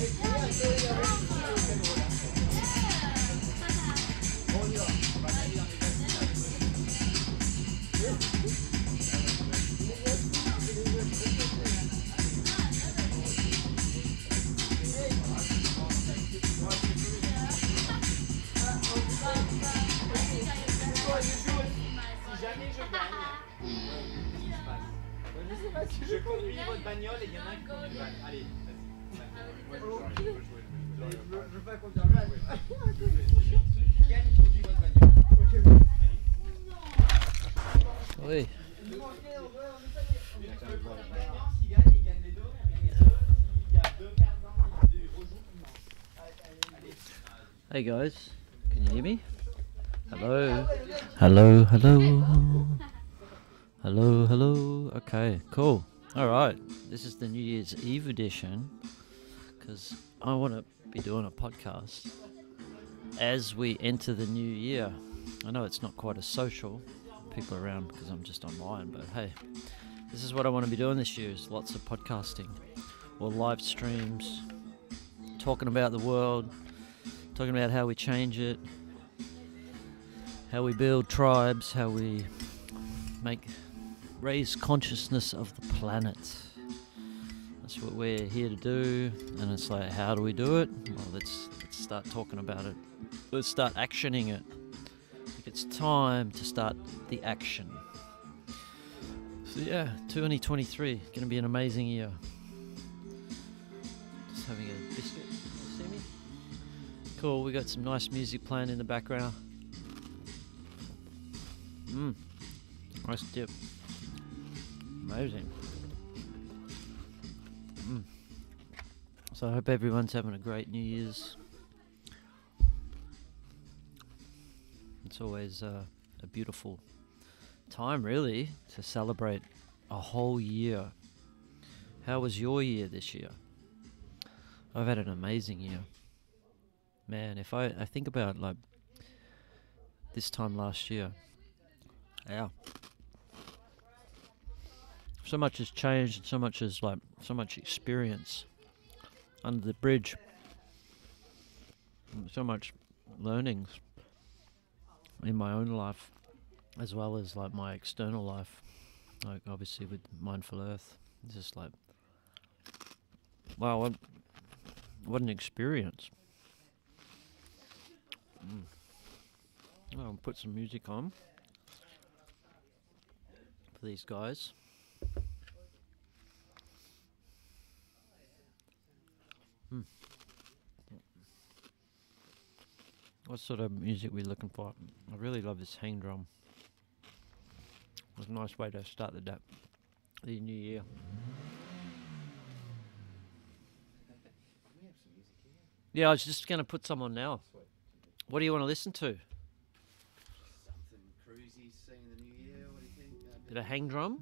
Je conduis votre bagnole et il y en a un qui conduit le van. Allez, vas-y. Je veux pas conduire le van. Qui gagne, il conduit votre bagnole. Oui. S'il gagne, il gagne les deux. S'il y a deux perdants, il rejoue. Hey guys, can you hear me? Hello. Hello, hello. Hello, hello. Okay, cool. All right. This is the New Year's Eve edition because I want to be doing a podcast as we enter the new year. I know it's not quite as social, people around because I'm just online, but hey, this is what I want to be doing this year, is lots of podcasting or live streams, talking about the world, talking about how we change it, how we build tribes, how we raise consciousness of the planet. That's what we're here to do, and it's like, how do we do it? Well, let's start talking about it. Let's start actioning it. I think it's time to start the action. So yeah, 2023, gonna be an amazing year. Just having a biscuit, you see me? Cool, we got some nice music playing in the background. Nice dip. Amazing. So I hope everyone's having a great New Year's. It's always a beautiful time, really, to celebrate a whole year. How was your year this year? I've had an amazing year. Man, if I think about like this time last year, yeah. So much has changed, so much experience under the bridge, so much learnings in my own life, as well as like my external life, like obviously with Mindful Earth. It's just like, wow, what an experience. I'll put some music on for these guys. What sort of music are we looking for? I really love this hang drum. It's a nice way to start the new year. Yeah, I was just going to put some on now. What do you want to listen to? Something cruisy, seeing the new year. What do you think? Bit of hang drum?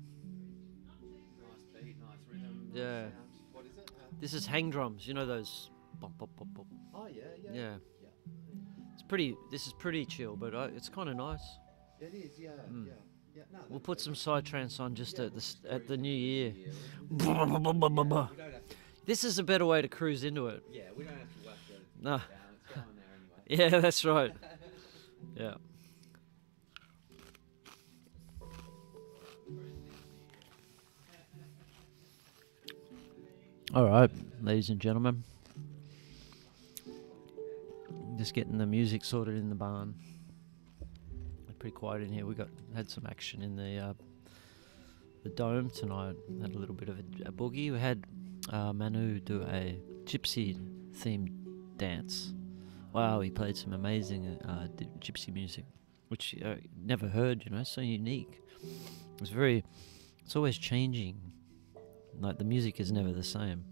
Nice beat, nice rhythm. Yeah. Nice sound. What is it? This is hang drums. You know those? Bop, bop, bop, bop. Oh yeah. Yeah. This is pretty chill, but it's kind of nice. It is, yeah. No, We'll put some psytrance on just at the new year. We don't have to. This is a better way to cruise into it. Yeah, we don't have to whack it No. down. It's going there anyway. Yeah, that's right. Yeah. All right, ladies and gentlemen. Just getting the music sorted in the barn. It's pretty quiet in here. Had some action in the dome tonight. Had a little bit of a boogie. We had Manu do a gypsy themed dance. Wow, he played some amazing gypsy music, which never heard. So unique. It's always changing. Like the music is never the same.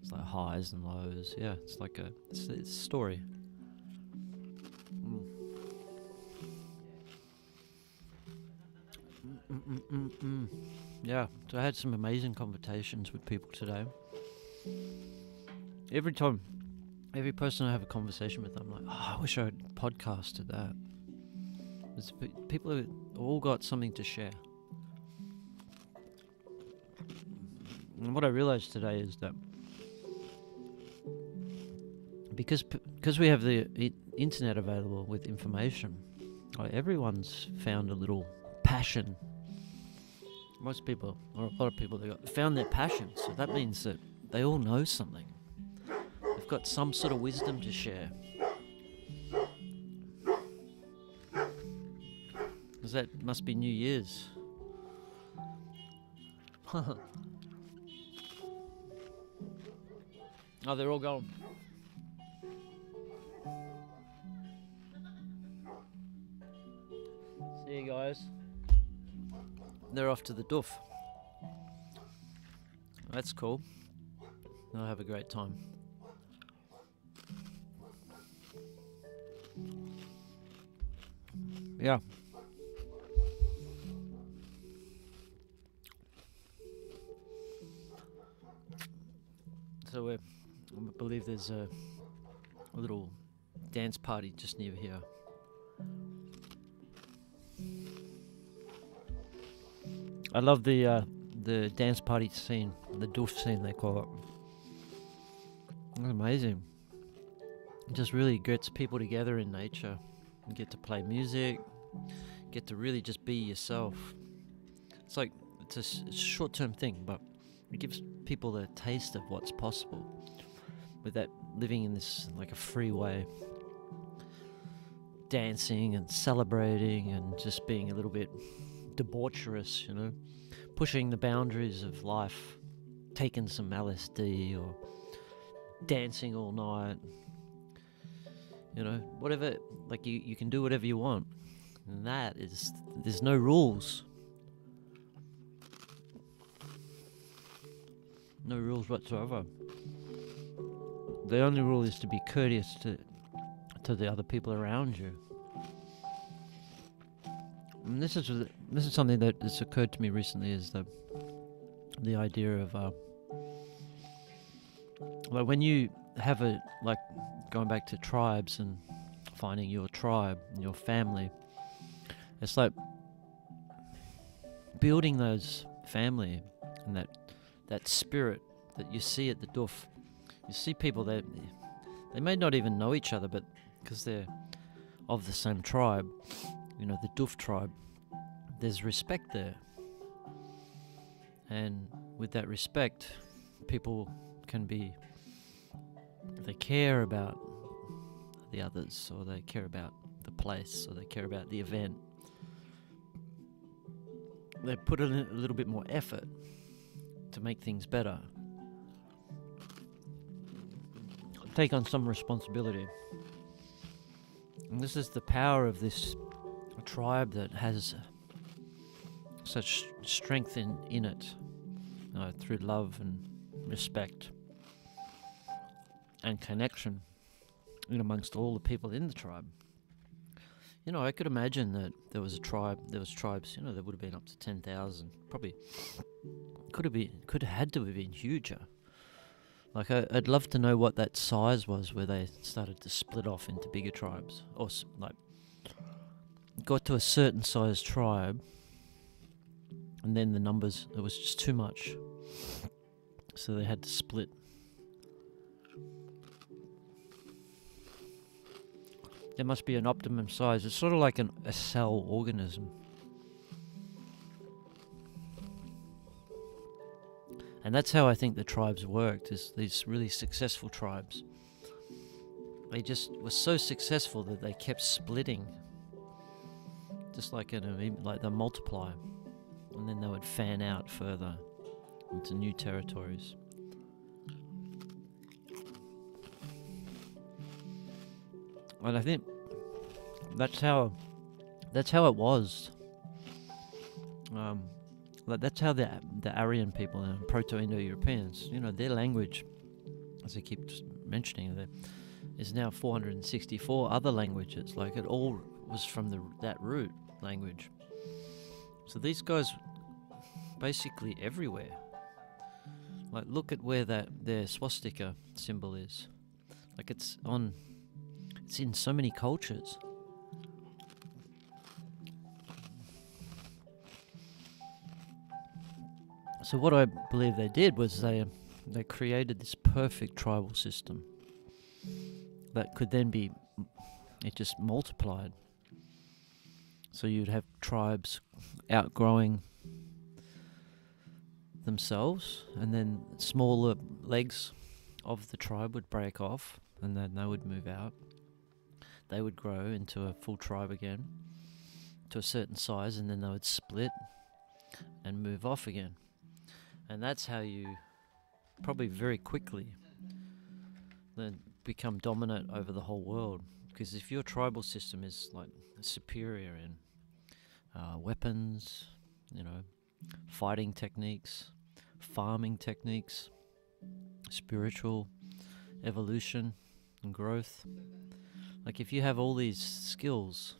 It's like highs and lows. Yeah, it's like it's a story. Yeah, so I had some amazing conversations with people today. Every person I have a conversation with, I'm like, oh, I wish I had podcasted that. People have all got something to share. And what I realized today is that because we have the internet available with information, like everyone's found a little passion. Most people, or a lot of people, found their passion. So that means that they all know something. They've got some sort of wisdom to share. Because that must be New Year's. Oh, they're all gone. See you guys. They're off to the doof. That's cool. They'll have a great time. Yeah. So I believe there's a little dance party just near here. I love the dance party scene, the doof scene they call it. It's amazing. It just really gets people together in nature. You get to play music, get to really just be yourself. It's like, it's a short-term thing, but it gives people a taste of what's possible with that living in this like a free way, dancing and celebrating and just being a little bit debaucherous, you know, pushing the boundaries of life, taking some LSD or dancing all night, you know, whatever, like you can do whatever you want, and that is, there's no rules. No rules whatsoever. The only rule is to be courteous to the other people around you. And this is something that has occurred to me recently, is the idea of like when you have a, like going back to tribes and finding your tribe and your family, it's like building those family and that spirit that you see at the doof. You see people that they may not even know each other, but because they're of the same tribe, you know, the doof tribe, there's respect there. And with that respect, people can be, they care about the others, or they care about the place, or they care about the event. They put in a little bit more effort to make things better. Take on some responsibility. And this is the power of this tribe that has such strength in it, through love and respect and connection in amongst all the people in the tribe. You know, I could imagine that there was tribes, you know, there would have been up to 10,000, probably could have had to have been huger. Like, I'd love to know what that size was where they started to split off into bigger tribes, or like got to a certain size tribe, and then the numbers, it was just too much, so they had to split. There must be an optimum size. It's sort of like a cell organism. And that's how I think the tribes worked, is these really successful tribes. They just were so successful that they kept splitting. Just like like they multiply. And then they would fan out further into new territories. And I think that's how it was. That's how the Aryan people and Proto-Indo-Europeans, you know, their language, as I keep mentioning, is now 464 other languages. Like, it all was from that root language. So these guys basically everywhere. Like, look at where their swastika symbol is. Like, it's in so many cultures. So what I believe they did was they created this perfect tribal system. that could then be, it just multiplied. So you'd have tribes outgrowing themselves, and then smaller legs of the tribe would break off, and then they would move out. They would grow into a full tribe again, to a certain size, and then they would split and move off again. And that's how you probably very quickly then become dominant over the whole world. Because if your tribal system is like superior in weapons, fighting techniques, farming techniques, spiritual evolution and growth, like if you have all these skills,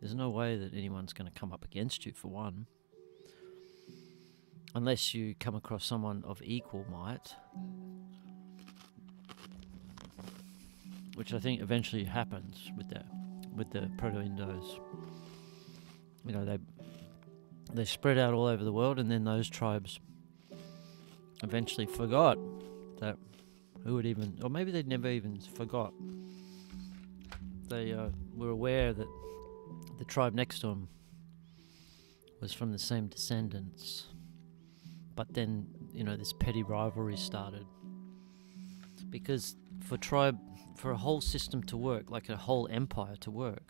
there's no way that anyone's going to come up against you, for one. Unless you come across someone of equal might, which I think eventually happens with the Proto-Indos. They spread out all over the world, and then those tribes eventually forgot that who would even, or maybe they never even forgot. They were aware that the tribe next to them was from the same descendants. But then, this petty rivalry started. Because for a whole system to work, like a whole empire to work,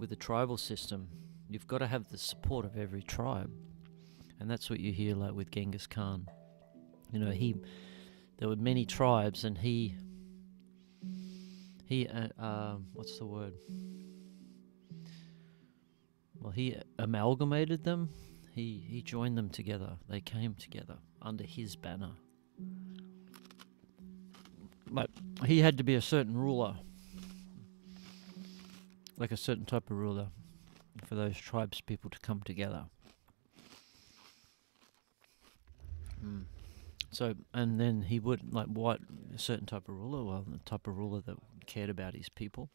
with a tribal system, you've got to have the support of every tribe. And that's what you hear like with Genghis Khan. There were many tribes, and he what's the word? Well, he amalgamated them. He joined them together. They came together under his banner. But he had to be a certain ruler, like a certain type of ruler, for those tribes people to come together. So, and then he would, like, what, a certain type of ruler? Well, the type of ruler that cared about his people,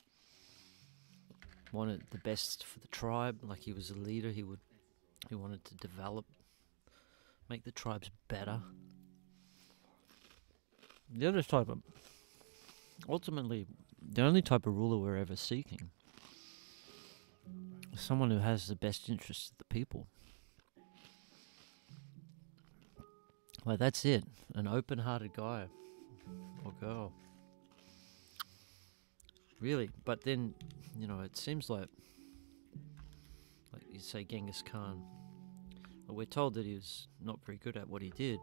wanted the best for the tribe. Like, he was a leader. He wanted to develop, make the tribes better. The other type of, ultimately, the only type of ruler we're ever seeking is someone who has the best interests of the people. Well, that's it. An open-hearted guy or girl. Really. But then, it seems like you say Genghis Khan. Well, we're told that he was not very good at what he did,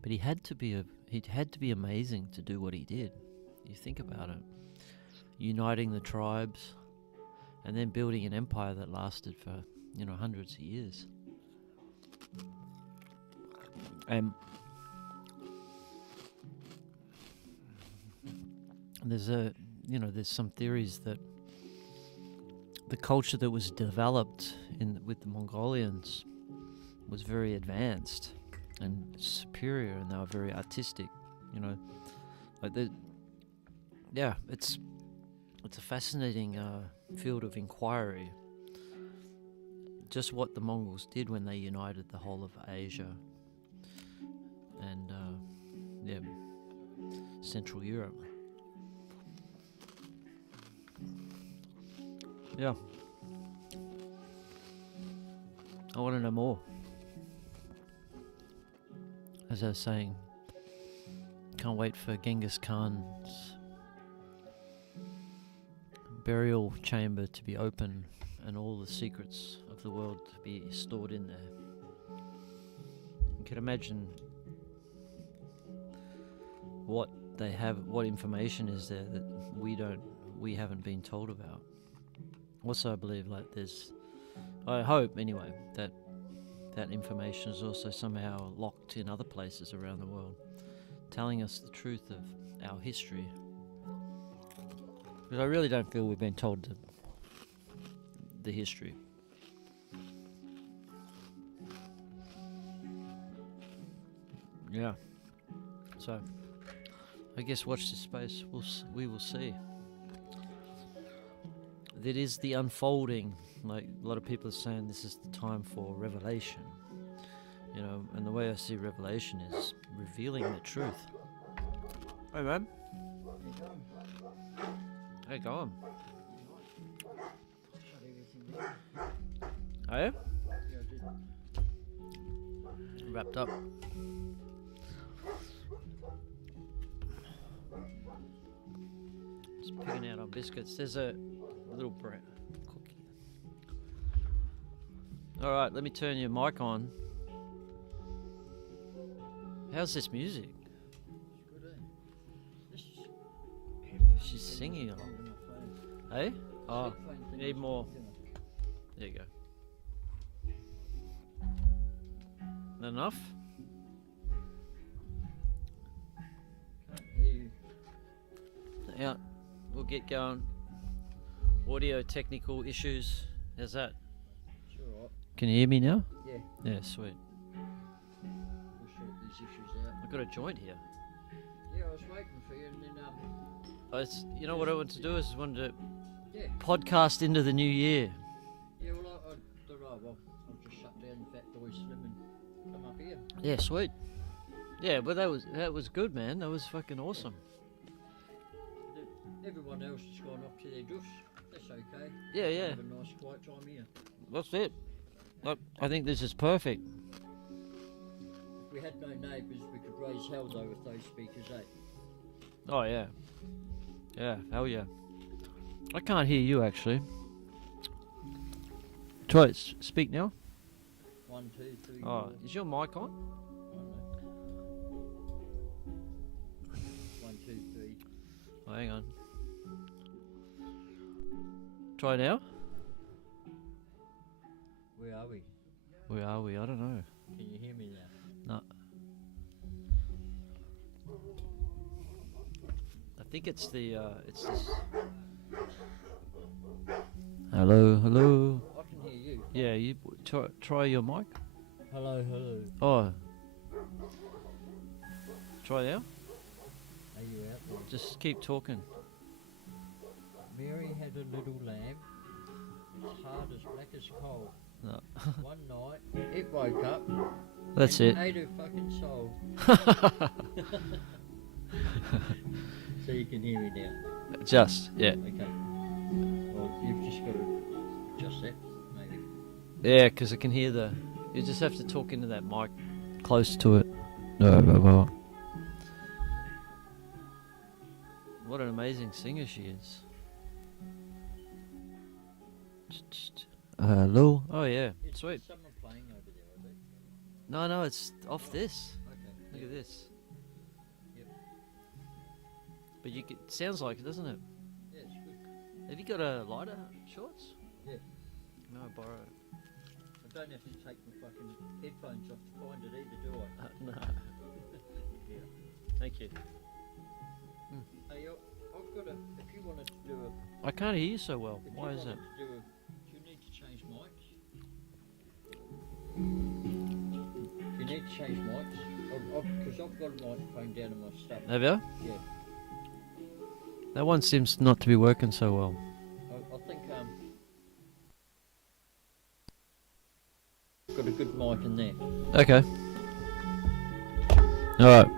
but he had to be amazing to do what he did. You think about it. Uniting the tribes and then building an empire that lasted for, hundreds of years. And there's some theories that the culture that was developed with the Mongolians was very advanced and superior, and they were very artistic. It's a fascinating field of inquiry. Just what the Mongols did when they united the whole of Asia and Central Europe. Yeah. I want to know more. As I was saying, can't wait for Genghis Khan's burial chamber to be open and all the secrets of the world to be stored in there. You can imagine what they have, what information is there that we haven't been told about. Also, I believe I hope anyway, that information is also somehow locked in other places around the world, telling us the truth of our history. Because I really don't feel we've been told the history. Yeah. So, I guess watch this space. We will see. That is the unfolding. Like a lot of people are saying, this is the time for revelation. And the way I see revelation is revealing the truth. Hey, man. Hey, go on. Shut everything down. Oh, yeah? Yeah, I did. Wrapped up. Just picking out our biscuits. There's a little bread cookie. All right, let me turn your mic on. How's this music? It's good, eh? This is She's singing along. on my phone. Hey? Oh, Headphone you thing need is more. not gonna- There you go. Not enough? Can't hear you. Yeah, we'll get going. Audio technical issues. How's that? It's alright. Can you hear me now? Yeah, Yeah, sweet. we'll sort these issues out. I've got a joint here. Yeah, I was waiting for you and then You know what I want to do is I wanted to yeah. podcast into the new year. Yeah, well I don't know, I'll just shut down the Fat Boy Slim and come up here. Yeah, sweet. Yeah, but that was good, man. That was fucking awesome. Everyone else has gone off to their doofs. That's okay. Yeah, yeah. Have a nice quiet time here. That's it. I think this is perfect. If we had no neighbours, we could raise hell though with those speakers, eh? Oh yeah. Yeah, hell yeah. I can't hear you actually. Try it. Speak now. 1, 2, 3, Oh, 4. is your mic on? 1, 2, 3. Oh, hang on. Try now. Where are we? Where are we? I don't know. Can you hear me now? No. I think it's the it's this. Hello, hello. I can hear you. Yeah, you try your mic. Hello, hello. Oh. Try now. Are you out there? Just keep talking. Mary had a little lamb. It's hard as black as coal. No. One night, it woke up. That's and it. ate her fucking soul. So you can hear me now. Just, yeah. Okay. Well, you've just got to adjust that, maybe. Yeah, because I can hear the... You just have to talk into that mic close to it. Well. What an amazing singer she is. Hello? Oh, yeah. Is Sweet. someone playing over there, I think? No, it's off this. Okay. Look at this. Yep. But sounds like it, doesn't it? Yeah, it's good. Have you got a lighter, Shorts? Yeah. No, borrow. I don't have to take my fucking headphones off to find it either, do I? No. Yeah. Thank you. Hey, I've got a... If you wanted to do a... I can't hear you so well. If Why you is wanted that? to do a... Do you need to change mics? You need to change mics? Because I've got a microphone down in my stuff. Have you? Yeah. That one seems not to be working so well. I think, got a good mic in there. Okay. Alright.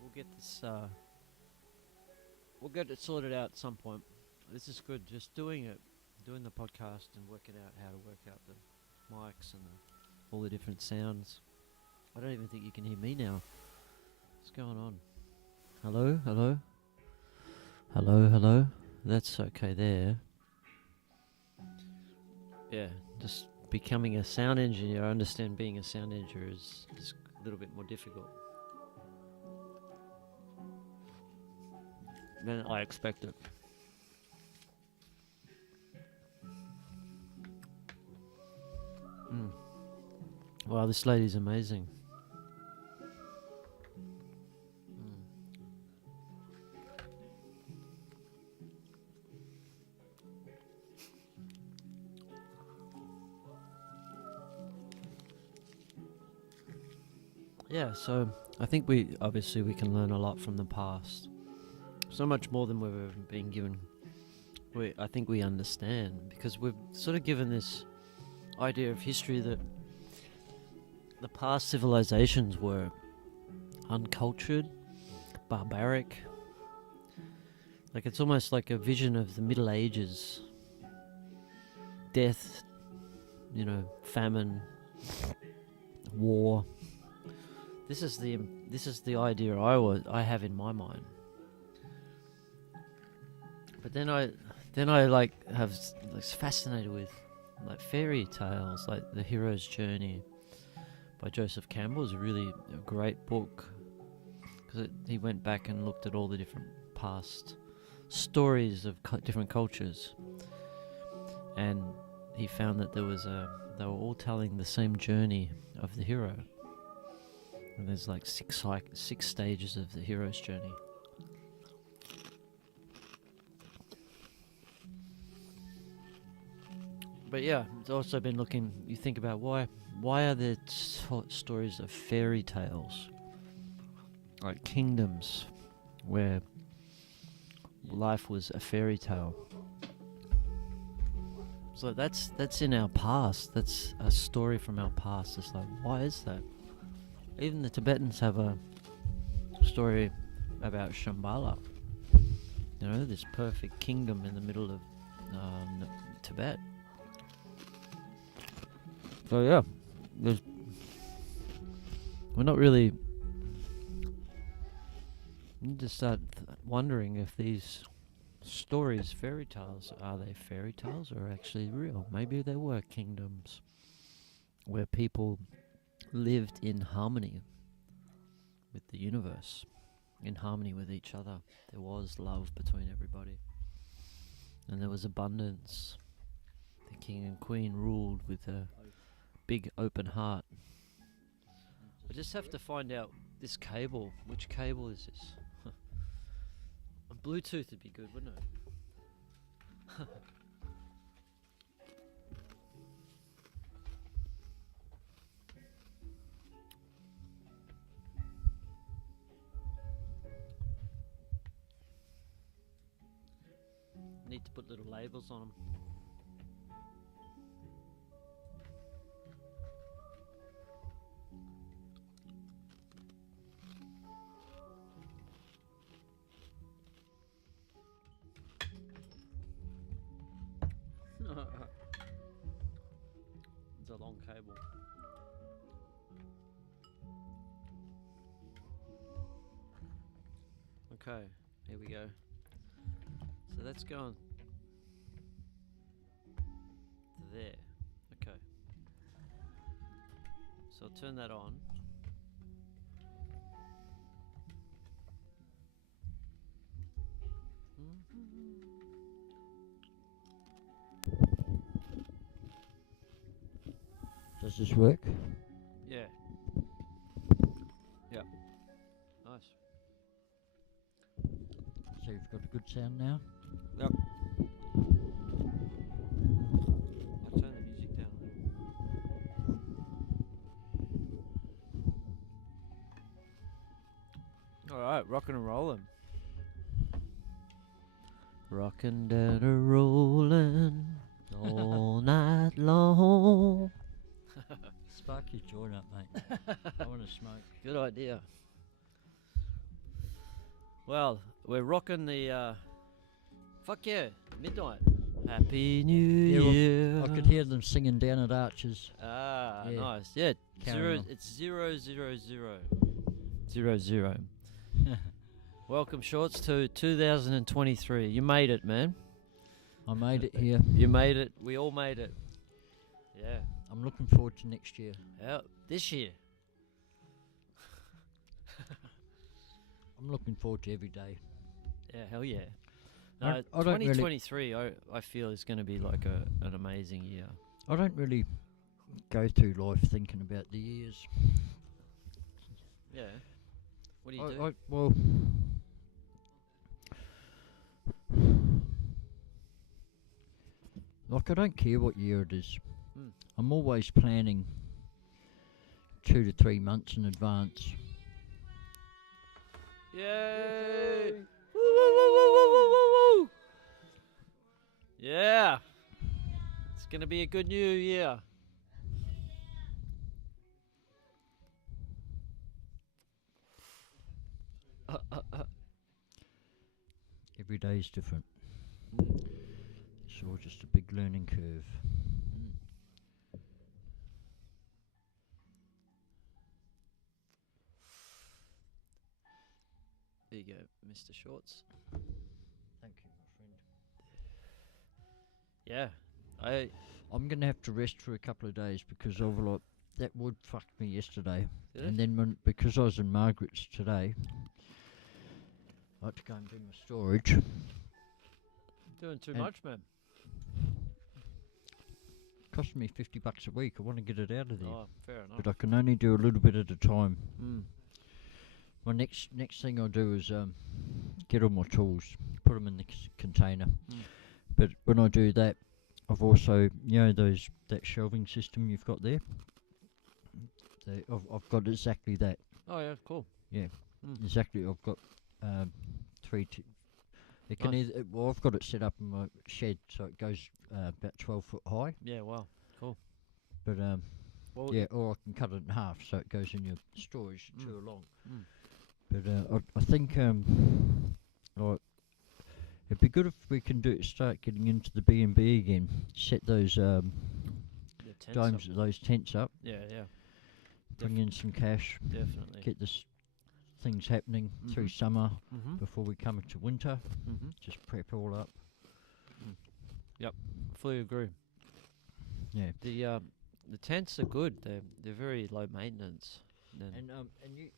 We'll get this, we'll get it sorted out at some point. This is good, just doing the podcast and working out how to work out the mics and all the different sounds. I don't even think you can hear me now. What's going on? Hello, hello? Hello, hello? That's okay there. Yeah, just becoming a sound engineer. I understand being a sound engineer is a little bit more difficult than I expected. Wow, this lady's amazing. Yeah, so I think we can learn a lot from the past. So much more than we've ever been given. I think we understand because we've sort of given this idea of history that the past civilizations were uncultured, barbaric. Like it's almost like a vision of the Middle Ages. Death, you know, famine, war. This is the idea I have in my mind. But then I like was fascinated with like fairy tales, like The Hero's Journey by Joseph Campbell is a great book because he went back and looked at all the different past stories of different cultures, and he found that they were all telling the same journey of the hero. And there's like six stages of the hero's journey. But yeah, it's also been looking. You think about why are there stories of fairy tales, like kingdoms, where life was a fairy tale. So that's in our past. That's a story from our past. It's like, why is that? Even the Tibetans have a story about Shambhala. You know, this perfect kingdom in the middle of Tibet. So yeah, we're not really. You need to start wondering if these stories, fairy tales, are they fairy tales or actually real? Maybe they were kingdoms where people lived in harmony with the universe, in harmony with each other. There was love between everybody, and there was abundance. The king and queen ruled with a big open heart. I just have to find out this cable. Which cable is this? Bluetooth would be good, wouldn't it? Need to put little labels on them. It's a long cable. Okay, here we go. So that's going to there. Okay. So I'll turn that on. Does this work? Yeah. Yep. Nice. So you've got a good sound now? Yep. I'll turn the music down a little. Alright, rockin' and rollin'. Rockin' and a rollin' all night long. Spark your joint up, mate. I want to smoke. Good idea. Well, we're rocking the fuck yeah, midnight. Happy New Year. Well, I could hear them singing down at Arches. Ah, Yeah. nice. Yeah, Caramel. it's 000. 00. Welcome, Shorts, to 2023. You made it, man. I made it here. You made it. We all made it. Yeah. I'm looking forward to next year. Yeah. This year. I'm looking forward to every day. Yeah, hell yeah. I No, don't really- 2023, I feel is going to be like an amazing year. I don't really go through life thinking about the years. Yeah. What do you do? Well, like I don't care what year it is. I'm always planning 2 to 3 months in advance. Yay! Woo, woo, woo, woo, woo, woo, woo, woo! Yeah! It's gonna be a good new year. Every day is different. Mm. It's all just a big learning curve. Mm. There you go, Mr. Shorts. Thank you, my friend. Yeah, I'm going to have to rest for a couple of days because of like that wood fucked me yesterday. Did And it? then because I was in Margaret's today, I had to go and do my storage. doing too And- much, man. Cost me $50 a week. I want to get it out of there. Oh, fair enough. But I can only do a little bit at a time. Mm. My next thing I'll do is get all my tools, put them in the container. Mm. But when I do that, I've also, that shelving system you've got there. I've got exactly that. Oh yeah, cool. Yeah, Mm. exactly. I've got 3. It can Nice. either. Well, I've got it set up in my shed, so it goes about 12 foot high. Yeah, wow, cool. But Well, yeah, or I can cut it in half, so it goes in your storage Mm. 2 along. Mm. But I think like it'd be good if we can start getting into the B&B again. Set those the tents domes, up. those tents up. Yeah, yeah, Bring in some cash. definitely. Get this things happening through summer Mm-hmm. before we come into winter. Mm-hmm. Just prep all up. Fully agree. Yeah. The tents are good. They're very low maintenance. And you,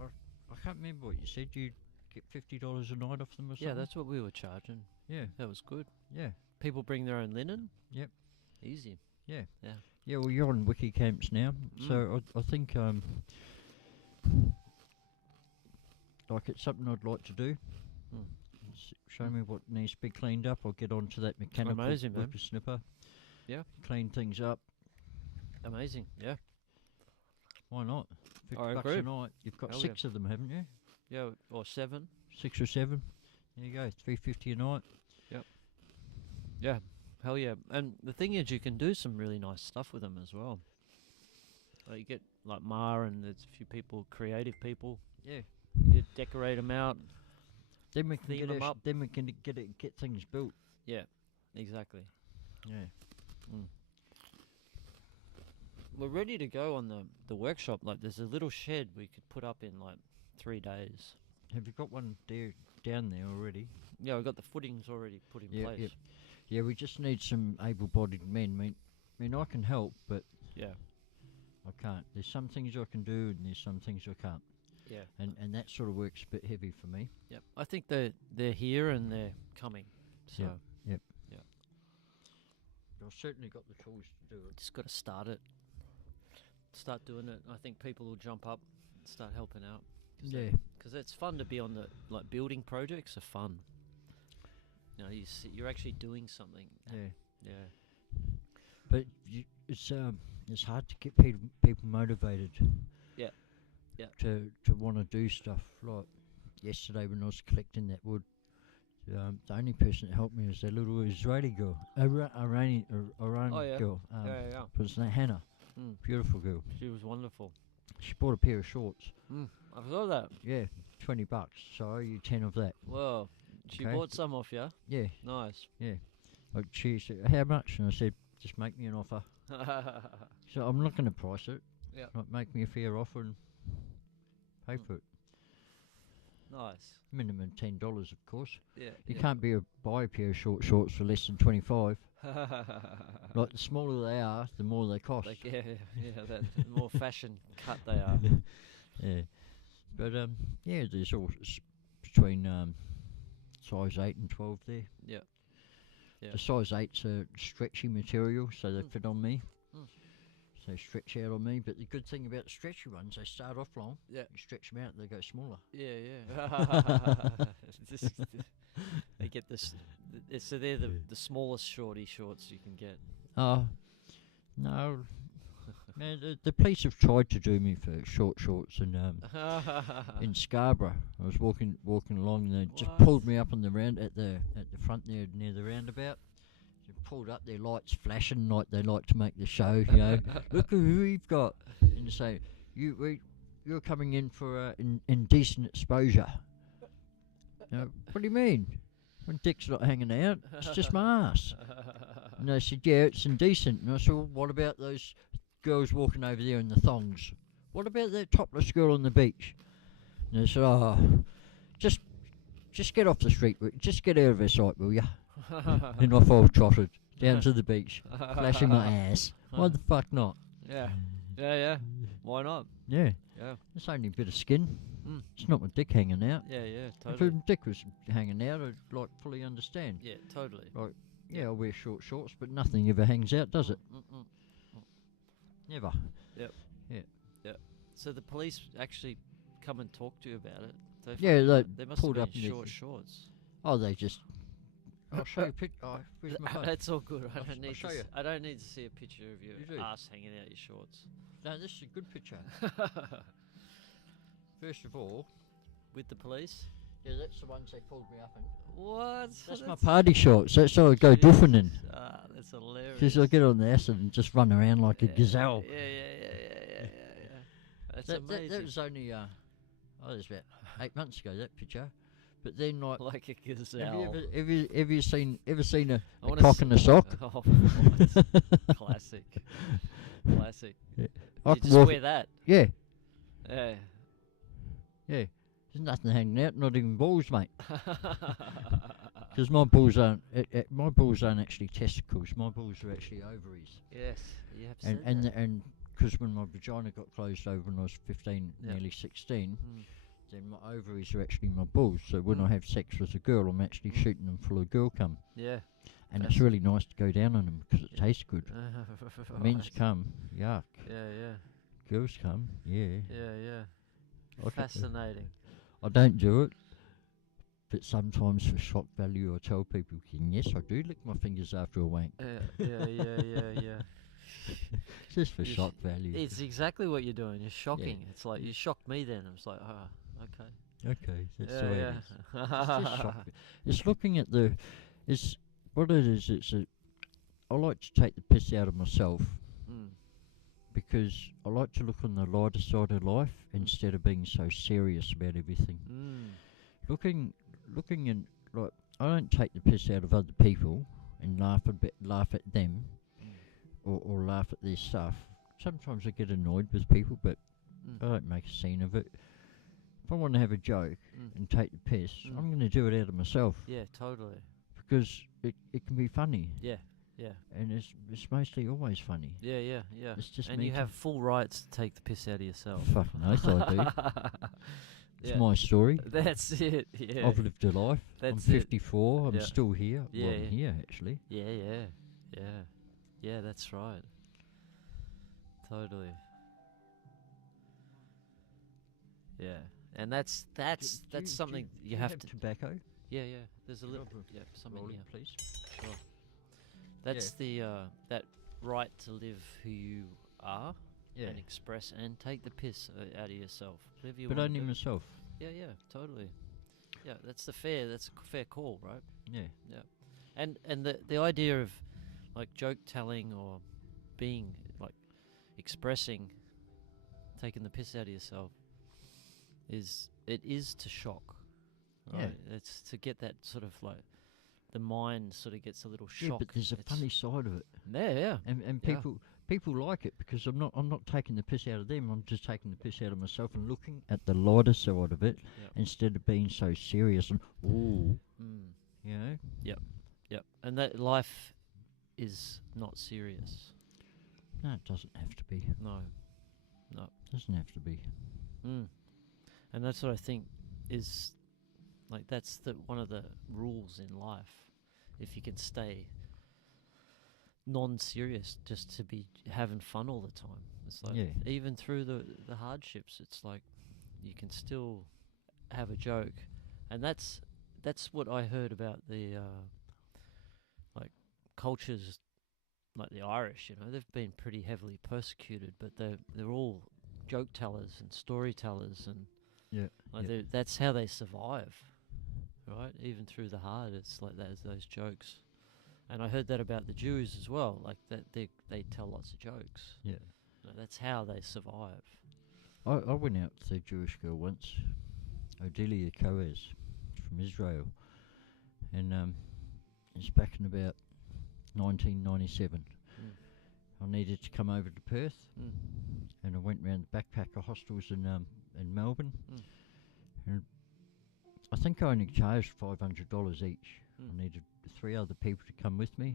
I can't remember what you said. You get $50 a night off them or something. yeah, that's what we were charging. yeah, That was good. yeah, People bring their own linen. Yep. Easy. yeah. Yeah. Yeah, well, you're on wiki camps now, so I think like it's something I'd like to do. Mm. Show me what needs to be cleaned up. I'll get onto that mechanical Amazing, man. whippersnipper. Yeah. Clean things up. Amazing. Yeah. Why not? $50 I a agree. night. You've got Hell 6 of them, haven't you? Yeah. Or 7. 6 or 7. There you go. $3.50 a night. Yeah. Hell yeah. And the thing is, you can do some really nice stuff with them as well. Like you get like Ma and there's a few people, creative people. Yeah. You decorate them out. Then we can Theme get 'em up. Then we can get things built. Yeah. Exactly. Yeah. We're ready to go on the workshop. Like there's a little shed we could put up in like 3 days. Have you got one there down there already? Yeah, we've got the footings already put in Yeah, place. yep. Yeah, we just need some able-bodied men. I mean, I can help, but Yeah. I can't. There's some things I can do, and there's some things I can't. Yeah. And that sort of works a bit heavy for me. Yep. I think they're here and they're coming. So But I've certainly got the tools to do it. just got to start it. Start doing it. I think people will jump up and start helping out. Yeah. Because it's fun to be on the building projects are fun. You know, you're actually doing something. Yeah. Yeah. But it's hard to get people motivated. Yeah. Yeah. To want to do stuff. Like yesterday when I was collecting that wood, the only person that helped me was that little Israeli girl, Iranian Oh, yeah. girl. Yeah. Was that Hannah? Mm. Beautiful girl. She was wonderful. She bought a pair of shorts. I saw that. Yeah, $20. So I owe you 10 of that. Well, she Okay. bought some off you. Yeah. Nice. Like she said, how much? And I said, just make me an offer. So I'm not going to price it. Yeah. Like make me a fair offer and pay for it. Nice. Minimum $10, of course. Yeah. You can't buy a pair of short shorts for less than 25. Like the smaller they are, the more they cost. Like, yeah, that more fashion cut they are. Yeah. But yeah, there's all between size 8 and 12 there. Yeah. Yeah. The size 8's a stretchy material, so they fit on me. So they stretch out on me. But the good thing about the stretchy ones, they start off long. Yeah. You stretch them out, they go smaller. Yeah. They get this. So they're the smallest shorts you can get. Oh, no. Man, the police have tried to do me for short shorts and in Scarborough. I was walking along and they just pulled me up on the at the front there near the roundabout. They pulled up, their lights flashing like they like to make the show, you know. Look at who we've got. And they say, you're coming in for indecent exposure. What do you mean? My dick's not hanging out. It's just my ass. And they said, yeah, it's indecent. And I said, well, what about those girls walking over there in the thongs? What about that topless girl on the beach? And they said, oh, just get off the street. Just get out of our sight, will ya? And off I trotted down to the beach, flashing my ass. Why the fuck not? Yeah. Yeah, yeah. Why not? Yeah. Yeah. It's only a bit of skin. Mm. It's not my dick hanging out. Yeah, yeah, If totally. my dick was hanging out, I'd like fully understand. Yeah, totally. Like, yeah, I wear short shorts, but nothing ever hangs out, does it? Mm-mm. Never. Yep. Yeah. Yep. So the police actually come and talk to you about it? They must pulled have up been and short shorts. Oh, they just. I'll show you a picture. Oh, where's my phone? That's all good. I I'll don't need show to you. I don't need to see a picture of You your do. ass hanging out your shorts. No, this is a good picture. First of all, With the police? yeah, that's the ones they pulled me up in. What? That's my party shorts. That's how I go doofing in. Ah, that's hilarious. Because I get on the acid and just run around like a gazelle. Yeah. That's That amazing. was only, oh, that was about 8 months ago, that picture. But then, like, Like a have gazelle. you ever seen I a wanna cock in a sock? Oh, what? Classic. Classic. Yeah. I You can just walk wear that. Yeah, Yeah. yeah. There's nothing hanging out, not even balls, mate. Because my balls aren't actually testicles. My balls are actually ovaries. Yes, you have said that. And because when my vagina got closed over when I was 15, Yep. nearly 16, Mm. then my ovaries are actually my balls. So when I have sex with a girl, I'm actually shooting them full of girl cum. Yeah. And it's really nice to go down on them because it tastes good. Men's Right. cum, yuck. Yeah. Girls cum, yeah. Yeah. I could- Fascinating. I don't do it, but sometimes for shock value, I tell people, yes, I do lick my fingers after a wank. Yeah. Just for You shock value. It's exactly what you're doing. You're shocking. It's like you shocked me then. I was like, okay. Okay, that's the way it is. It's just shock. Yeah. It's looking at the. It's what it is. I like to take the piss out of myself Mm. because I like to look on the lighter side of life instead of being so serious about everything. Mm. Looking in like I don't take the piss out of other people and laugh at them, or laugh at their stuff. Sometimes I get annoyed with people, but I don't make a scene of it. If I want to have a joke and take the piss, I'm going to do it out of myself Yeah, totally. because it can be funny. Yeah. And it's mostly always funny. Yeah. It's just And me you to- have full rights to take the piss out of yourself. Fucking oath I do. It's Yeah. my story. That's it. Yeah. I've lived a life. That's I'm it. 54. I'm Yeah. still here. Yeah, Well, I'm yeah. here actually. Yeah, that's right. Totally. Yeah. And that's something you have to. Tobacco. Yeah. There's a little. Rob, Yeah, some in Roll here. it, please. Sure. That's the that right to live who you are Yeah. and express and take the piss out of yourself. Whatever you But want only to do. myself. Yeah, totally. Yeah, that's a fair call, right? Yeah. And the idea of like joke telling or being like expressing, taking the piss out of yourself is to shock. Yeah. Right? It's to get that sort of like the mind sort of gets a little Yeah, shock. but there's a It's- funny side of it, Yeah. and Yeah. people like it because I'm not taking the piss out of them. I'm just taking the piss out of myself and looking at the lighter side of it Yep. instead of being so serious and you know. Yep. And that life is not serious. No, it doesn't have to be. No. Doesn't have to be. And that's what I think is like that's one of the rules in life. If you can stay non-serious, just to be having fun all the time. It's like even through the hardships, it's like you can still have a joke, and that's what I heard about the like cultures like the Irish. You know, they've been pretty heavily persecuted, but they're all joke tellers and storytellers, and that's how they survive, right? Even through the hard, it's like those jokes. And I heard that about the Jews as well, like that they tell lots of jokes. Yeah. That's how they survive. I went out with a Jewish girl once, Odelia Coez, from Israel, and it's back in about 1997. I needed to come over to Perth, and I went round the backpacker hostels in Melbourne, and I think I only charged $500 each. I needed 3 other people to come with me.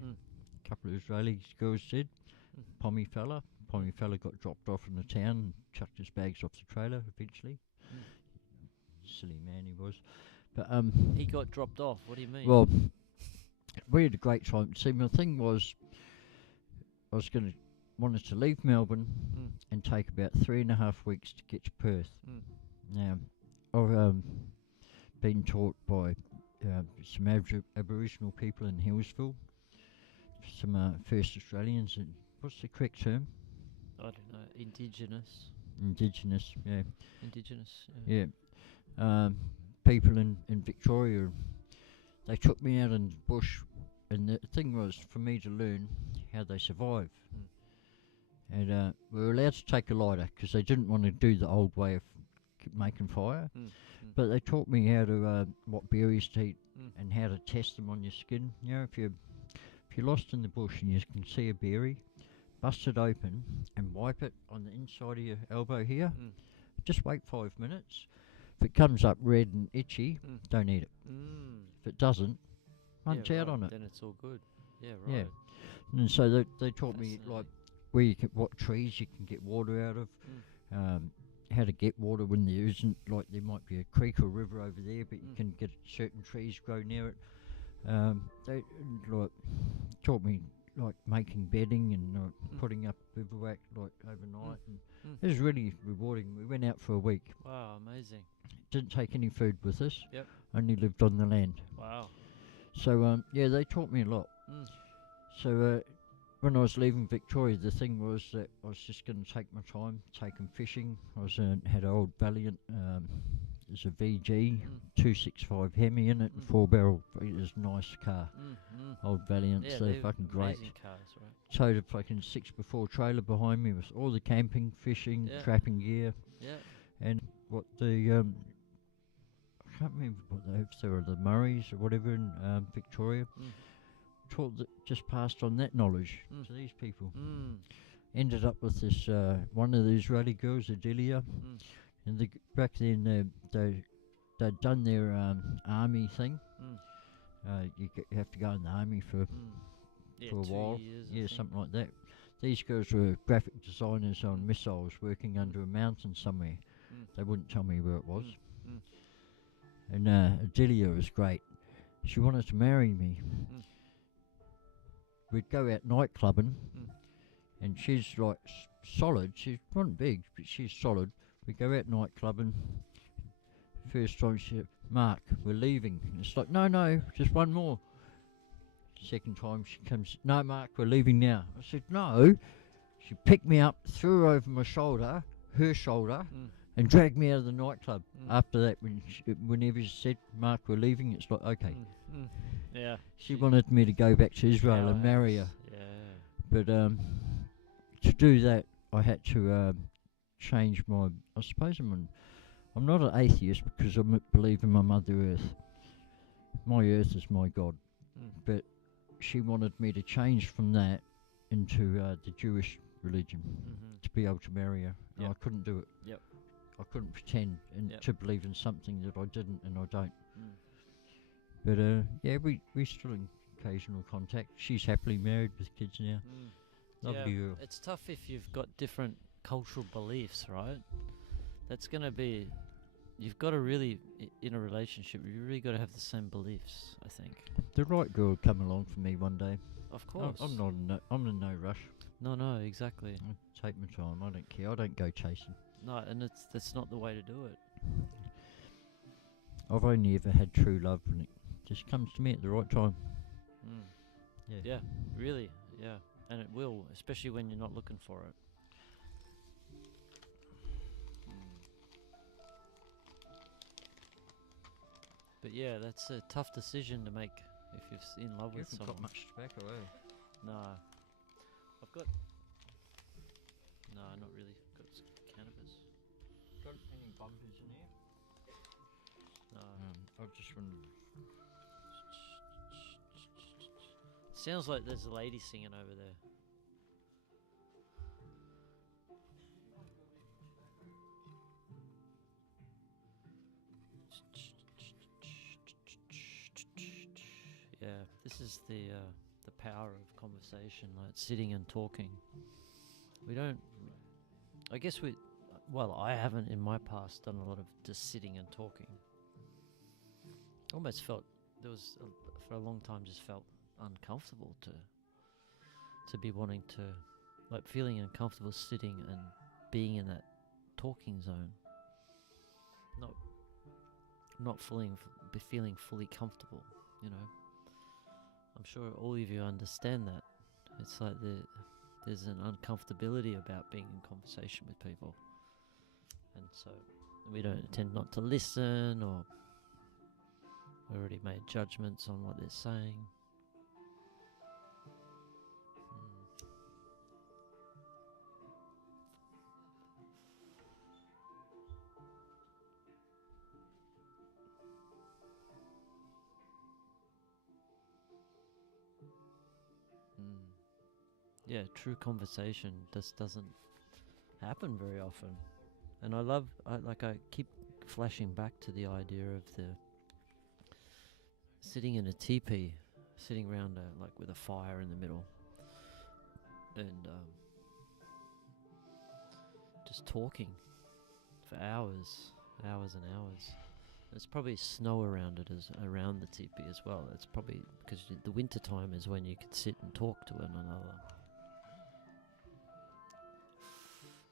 A couple of Israeli girls did. Pommy fella got dropped off in the town and chucked his bags off the trailer eventually. Silly man he was. But he got dropped off. What do you mean? Well, we had a great time. See, my thing was, I was wanted to leave Melbourne and take about 3.5 weeks to get to Perth. Now, I've been taught by some Aboriginal people in Hillsville, some First Australians, and what's the correct term? I don't know. Indigenous, yeah. Indigenous, Yeah. People in Victoria, they took me out in the bush, and the thing was for me to learn how they survive. And we were allowed to take a lighter because they didn't want to do the old way of making fire. But they taught me how to what berries to eat and how to test them on your skin. You know, if you're lost in the bush and you can see a berry, bust it open and wipe it on the inside of your elbow here. Just wait 5 minutes. If it comes up red and itchy, don't eat it. If it doesn't, munch out on it. Then it's all good. Yeah, right. Yeah. And so they taught me like where you can, what trees you can get water out of, how to get water when there isn't, like there might be a creek or river over there, but you can get certain trees grow near it. They like taught me like making bedding and putting up bivouac like overnight, and it was really rewarding. We went out for a week. Wow, amazing. Didn't take any food with us. Yep. Only lived on the land. Wow. So yeah, they taught me a lot. So when I was leaving Victoria, the thing was that I was just going to take my time, take them fishing. I was had an old Valiant. There's a VG 265 Hemi in it, 4-barrel. It was a nice car. Old Valiants, Yeah, they're fucking great. Amazing cars, right? Towed a fucking 6x4 trailer behind me with all the camping, fishing, trapping gear. Yeah. And what the I can't remember what they were, the Murrays or whatever in Victoria. Taught just passed on that knowledge to these people. Ended up with this one of the Israeli girls, Adelia, and back then they'd done their army thing. You have to go in the army for a while, something like that. These girls were graphic designers on missiles working under a mountain somewhere. They wouldn't tell me where it was. And Adelia was great. She wanted to marry me. We'd go out night clubbing, and she's like solid. She wasn't big, but she's solid. We go out night clubbing. First time she said, "Mark, we're leaving." And it's like, no, just one more. Second time she comes, "No, Mark, we're leaving now." I said, "No." She picked me up, threw her over my shoulder, her shoulder, and dragged me out of the nightclub. After that, whenever she said, "Mark, we're leaving," it's like, okay. Yeah. She wanted me to go back to Israel and marry her. Yeah. But to do that, I had to change my. I suppose I'm not an atheist because I believe in my Mother Earth. My Earth is my God. But she wanted me to change from that into the Jewish religion to be able to marry her. And I couldn't do it. I couldn't pretend to believe in something that I didn't and I don't. But yeah, we still in occasional contact. She's happily married with kids now. Lovely girl. It's tough if you've got different cultural beliefs, right? That's gonna be. You've got to really, in a relationship, you really got to have the same beliefs, I think. The right girl will come along for me one day. Of course. I'm in no rush. No, exactly. I take my time. I don't care. I don't go chasing. No, and that's not the way to do it. I've only ever had true love when it just comes to me at the right time. Yeah, really, yeah. And it will, especially when you're not looking for it. But yeah, that's a tough decision to make if you're in love with someone. Got much tobacco, eh? No. I've got... No, not really. I've got cannabis. pump, isn't here? No. I just want to. Sounds like there's a lady singing over there. Yeah, this is the power of conversation, like sitting and talking. We don't. I guess we. Well, I haven't in my past done a lot of just sitting and talking. Almost felt there was for a long time just felt uncomfortable to be wanting to, like feeling uncomfortable sitting and being in that talking zone. Not feeling fully comfortable, you know. I'm sure all of you understand that. It's like there's an uncomfortability about being in conversation with people. And so we don't tend not to listen, or we already made judgments on what they're saying. Yeah, true conversation just doesn't happen very often. And I keep flashing back to the idea of the sitting in a teepee, sitting around like with a fire in the middle, and just talking for hours and hours. There's probably snow around around the teepee as well. It's probably because the winter time is when you could sit and talk to one another.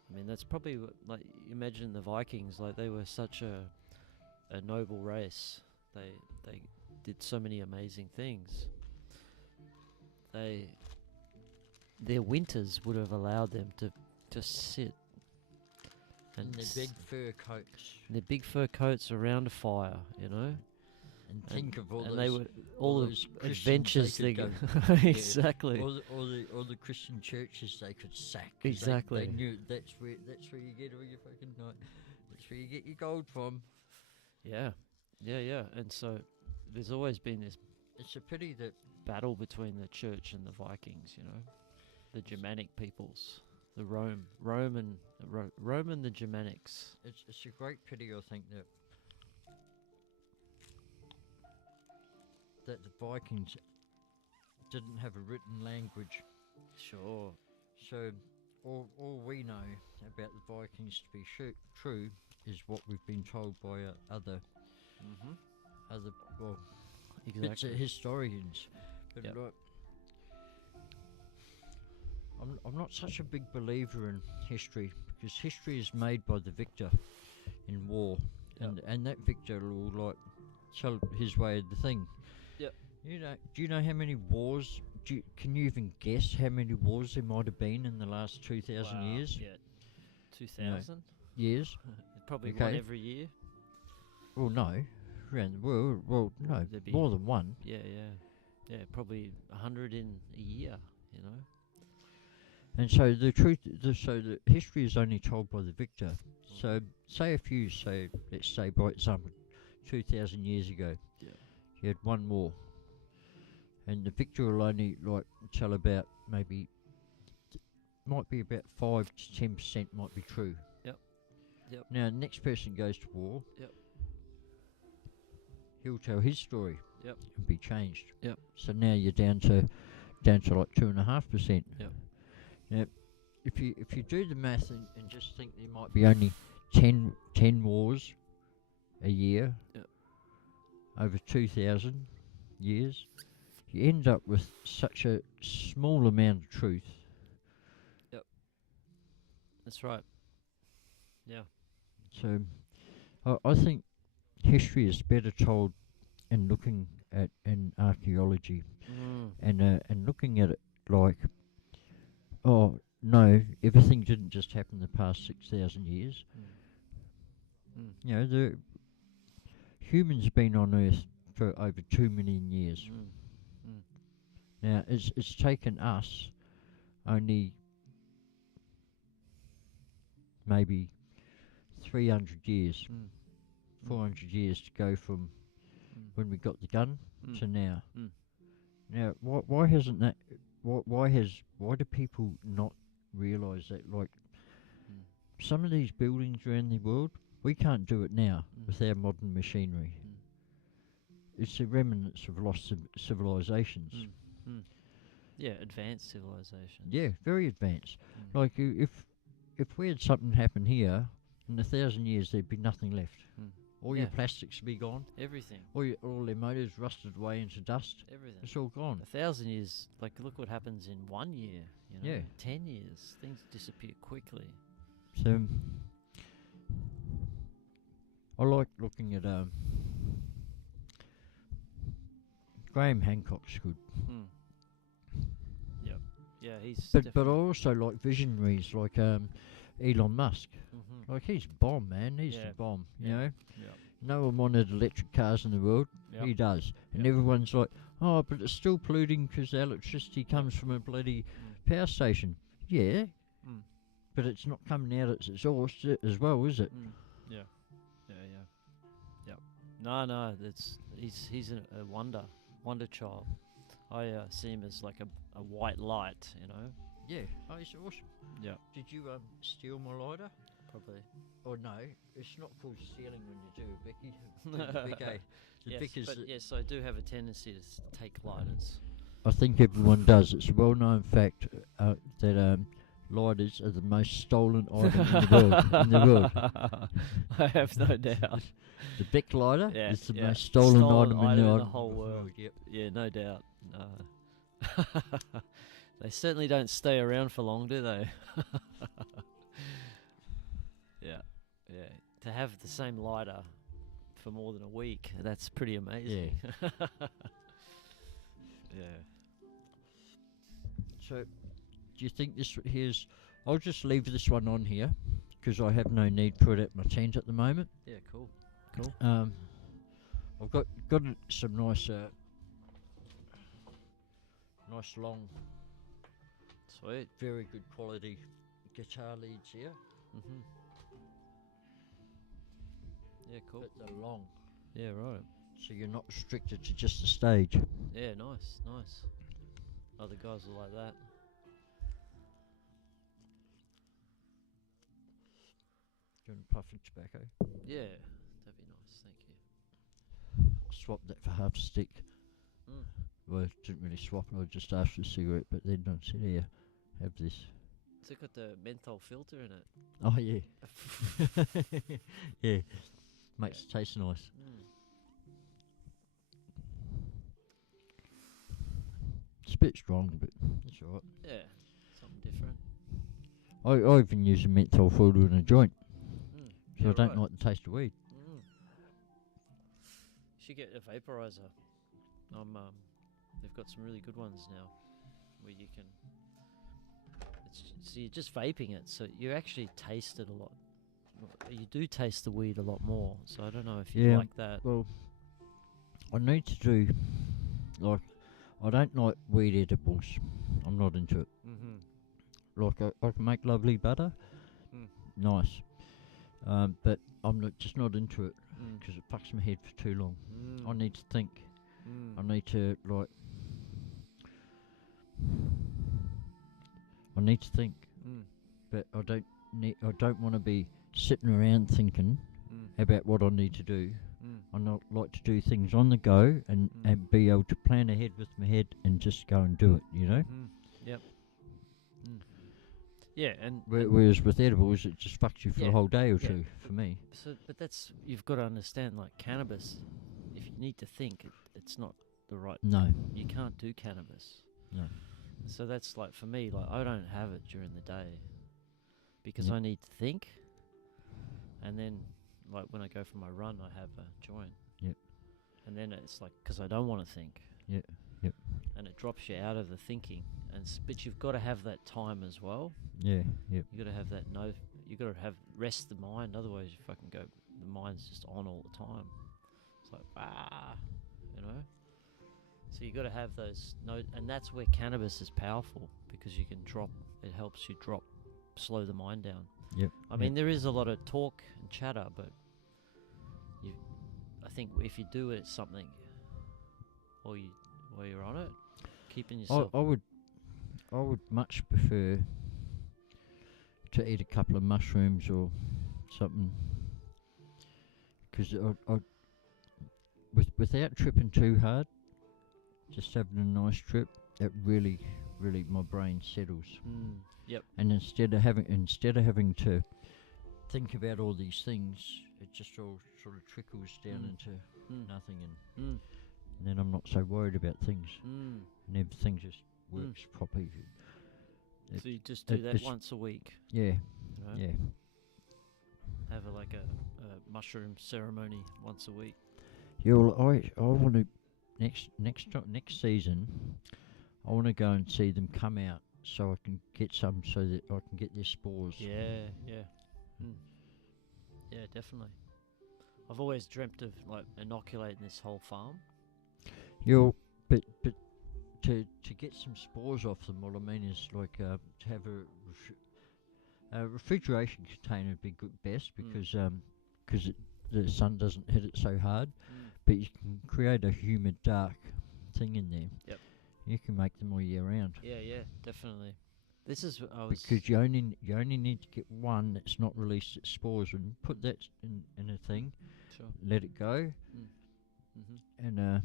I mean, that's probably like, imagine the Vikings, like they were such a noble race. They did so many amazing things. Their winters would have allowed them to just sit And their big fur coats. Their big fur coats around a fire, you know. And think of all and those, they were all the those adventures they go. Exactly. All the Christian churches they could sack. Exactly. They knew that's where you get all your fucking night. That's where you get your gold from. Yeah. And so there's always been this. It's a pity that battle between the church and the Vikings, you know, the Germanic peoples, the Rome and the Germanics. It's a great pity, I think, that the Vikings didn't have a written language. Sure. So all we know about the Vikings to be true is what we've been told by other bits of historians. But Yep. like, I'm not such a big believer in history, because history is made by the victor in war, and that victor will like tell his way of the thing. Yep. Do you know how many wars? Can you even guess how many wars there might have been in the last 2,000 years? Yeah. 2,000 years. Probably one every year. Well, no, around the world. Well, no, There'd be more than one. Yeah. Probably 100 in a year. You know. And so the history is only told by the victor. So let's say by example, 2,000 years ago, you had one war, and the victor will only like tell about might be about 5 to 10% might be true. Yep. Now, the next person goes to war. Yep. He'll tell his story. Yep. And be changed. Yep. So now you're down to like 2.5%. Yep. Now, if you do the math and just think there might be only 10 wars a year over 2,000 years, you end up with such a small amount of truth. Yep. That's right. Yeah. So I think history is better told in looking at in archaeology and looking at it like, oh no, everything didn't just happen the past 6,000 years. You know, the humans have been on Earth for over 2 million years. Now it's taken us only maybe 300 years, 400 years to go from when we got the gun to now. Now, why hasn't that? Why do people not realise that? Like, some of these buildings around the world, we can't do it now with our modern machinery. It's the remnants of lost civilizations. Yeah, advanced civilization. Yeah, very advanced. Like, if we had something happen here, in 1,000 years there'd be nothing left. All your plastics would be gone. Everything. All their motors rusted away into dust. Everything. It's all gone. 1,000 years, like, look what happens in 1 year. You know, Yeah. 10 years, things disappear quickly. So, I like looking at Graham Hancock's good. Yep. Yeah, he's. But I also like visionaries like Elon Musk. Like, he's bomb, man. He's the bomb. You know. No one wanted electric cars in the world. He does, and everyone's like, oh, but it's still polluting because the electricity comes from a bloody power station. Yeah. But it's not coming out at its source as well, is it? Yeah. No, he's a wonder child. I see him as like a white light, you know. Yeah. Oh, he's awesome. Yeah. Did you steal my lighter? Probably. Oh no, it's not called stealing when you do it, Becky. The big A. The big is yes, I do have a tendency to take lighters. I think everyone does. It's a well-known fact that lighters are the most stolen item in the world. I have no doubt. The Bic lighter is the most stolen item in the whole world. Yep. Yeah, no doubt. They certainly don't stay around for long, do they? Yeah. To have the same lighter for more than a week, that's pretty amazing. Yeah. Yeah. So, do you think this here's... I'll just leave this one on here, because I have no need for it at my tent at the moment. Yeah, cool. I've got some nice long, sweet, very good quality guitar leads here. Yeah, cool. But they're long. Yeah, right. So you're not restricted to just the stage. Yeah, nice. Other guys are like that. Do you want a puff of tobacco? Yeah, that'd be nice, thank you. I swapped that for half a stick. Well, I didn't really swap it, I just asked for a cigarette, but then I said, here, have this. It's got the menthol filter in it. Oh, yeah. Yeah. Makes it taste nice. It's a bit strong, but it's alright. Yeah, something different. I even use a menthol filter in a joint, so I don't like the taste of weed. You should get a vaporizer. They've got some really good ones now, where you can. So you're just vaping it, so you actually taste it a lot. You do taste the weed a lot more. So I don't know if you like that. Well, I need to do like. I don't like weed edibles. I'm not into it. Like I can make lovely butter, nice, but I'm just not into it because it fucks my head for too long. I need to think. I need to I need to think, but I don't want to be sitting around thinking about what I need to do. I not like to do things on the go and be able to plan ahead with my head and just go and do it, you know? Yep. Yeah, and whereas with edibles, it just fucks you for a whole day or two, for me. So, but that's, you've got to understand, like cannabis, if you need to think, it's not the right... No. You can't do cannabis. No. So that's like, for me, like I don't have it during the day because I need to think, and then like when I go for my run, I have a joint. Yep. And then it's like, because I don't want to think. Yep. Yep. And it drops you out of the thinking, but you've got to have that time as well. Yeah. Yep. You got to have that you got to have rest the mind. Otherwise, you fucking go. The mind's just on all the time. It's like you know. So you got to have those and that's where cannabis is powerful because you can drop. It helps you slow the mind down. Yep. I mean, there is a lot of talk and chatter, but I think if you do it something, or you're on it, keeping yourself. I would much prefer to eat a couple of mushrooms or something, because without tripping too hard, just having a nice trip, it really my brain settles. Yep. And instead of having to think about all these things, it just all sort of trickles down into nothing, and then I'm not so worried about things, and everything just works properly. So you just do that once a week. Yeah. Right? Yeah. Have a mushroom ceremony once a week. Yeah. Well, I want to next season. I want to go and see them come out, so I can get some, so that I can get their spores. Yeah. Yeah, definitely. I've always dreamt of like inoculating this whole farm. But to get some spores off them, what I mean is like to have a refrigeration container would be best, because the sun doesn't hit it so hard. But you can create a humid, dark thing in there. Yep. You can make them all year round. Yeah, definitely. This is because you only need to get one that's not released its spores, and put that in a thing. Sure. Let it go. And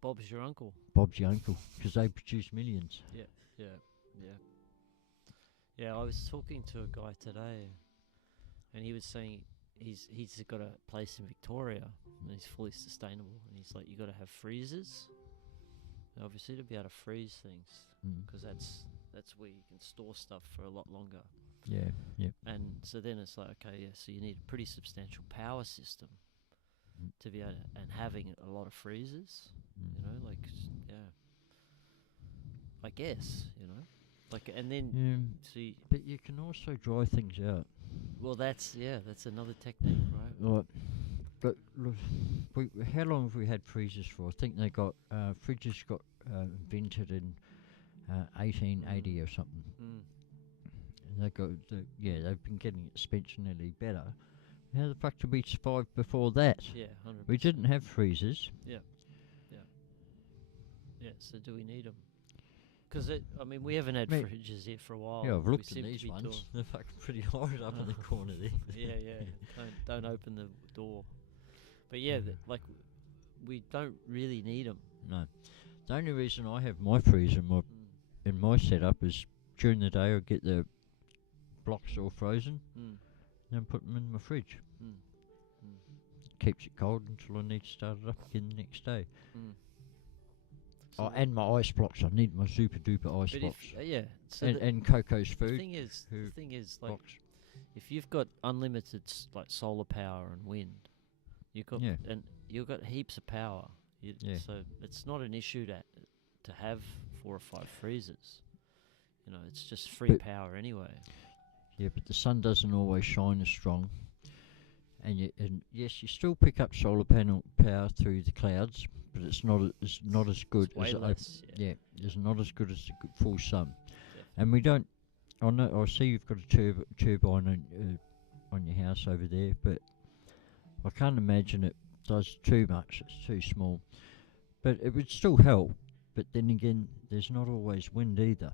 Bob's your uncle. Bob's your uncle, because they produce millions. Yeah, I was talking to a guy today, and he was saying he's got a place in Victoria, and he's fully sustainable, and he's like, you got to have freezers, obviously, to be able to freeze things, because that's where you can store stuff for a lot longer. Yeah. And so then it's like, okay, so you need a pretty substantial power system to be able to, and having a lot of freezers, I guess, and then see. But you can also dry things out. Well, that's another technique, right? But look, how long have we had freezers for? I think fridges got invented in 1880 or something. And they've been getting exponentially better. How the fuck did we survive before that? Yeah, 100%. We didn't have freezers. Yeah. So do we need them? Because we haven't had fridges here for a while. Yeah, I've looked at these ones. They're fucking pretty hard up in the corner there. Yeah. Don't open the door. But we don't really need them. No. The only reason I have my freezer in my setup is during the day I get the blocks all frozen, then put them in my fridge. Keeps it cold until I need to start it up again the next day. So and my ice blocks. I need my super duper ice blocks. So and Coco's food. The thing is, like, if you've got unlimited solar power and wind, you've got heaps of power. So it's not an issue to have 4 or 5 freezers. It's just free power anyway. Yeah, but the sun doesn't always shine as strong. And yes, you still pick up solar panel power through the clouds, but it's not as good as it's not as good as the full sun. And we don't. I see you've got a turbine on your house over there, but I can't imagine it does too much. It's too small, but it would still help. But then again, there's not always wind either.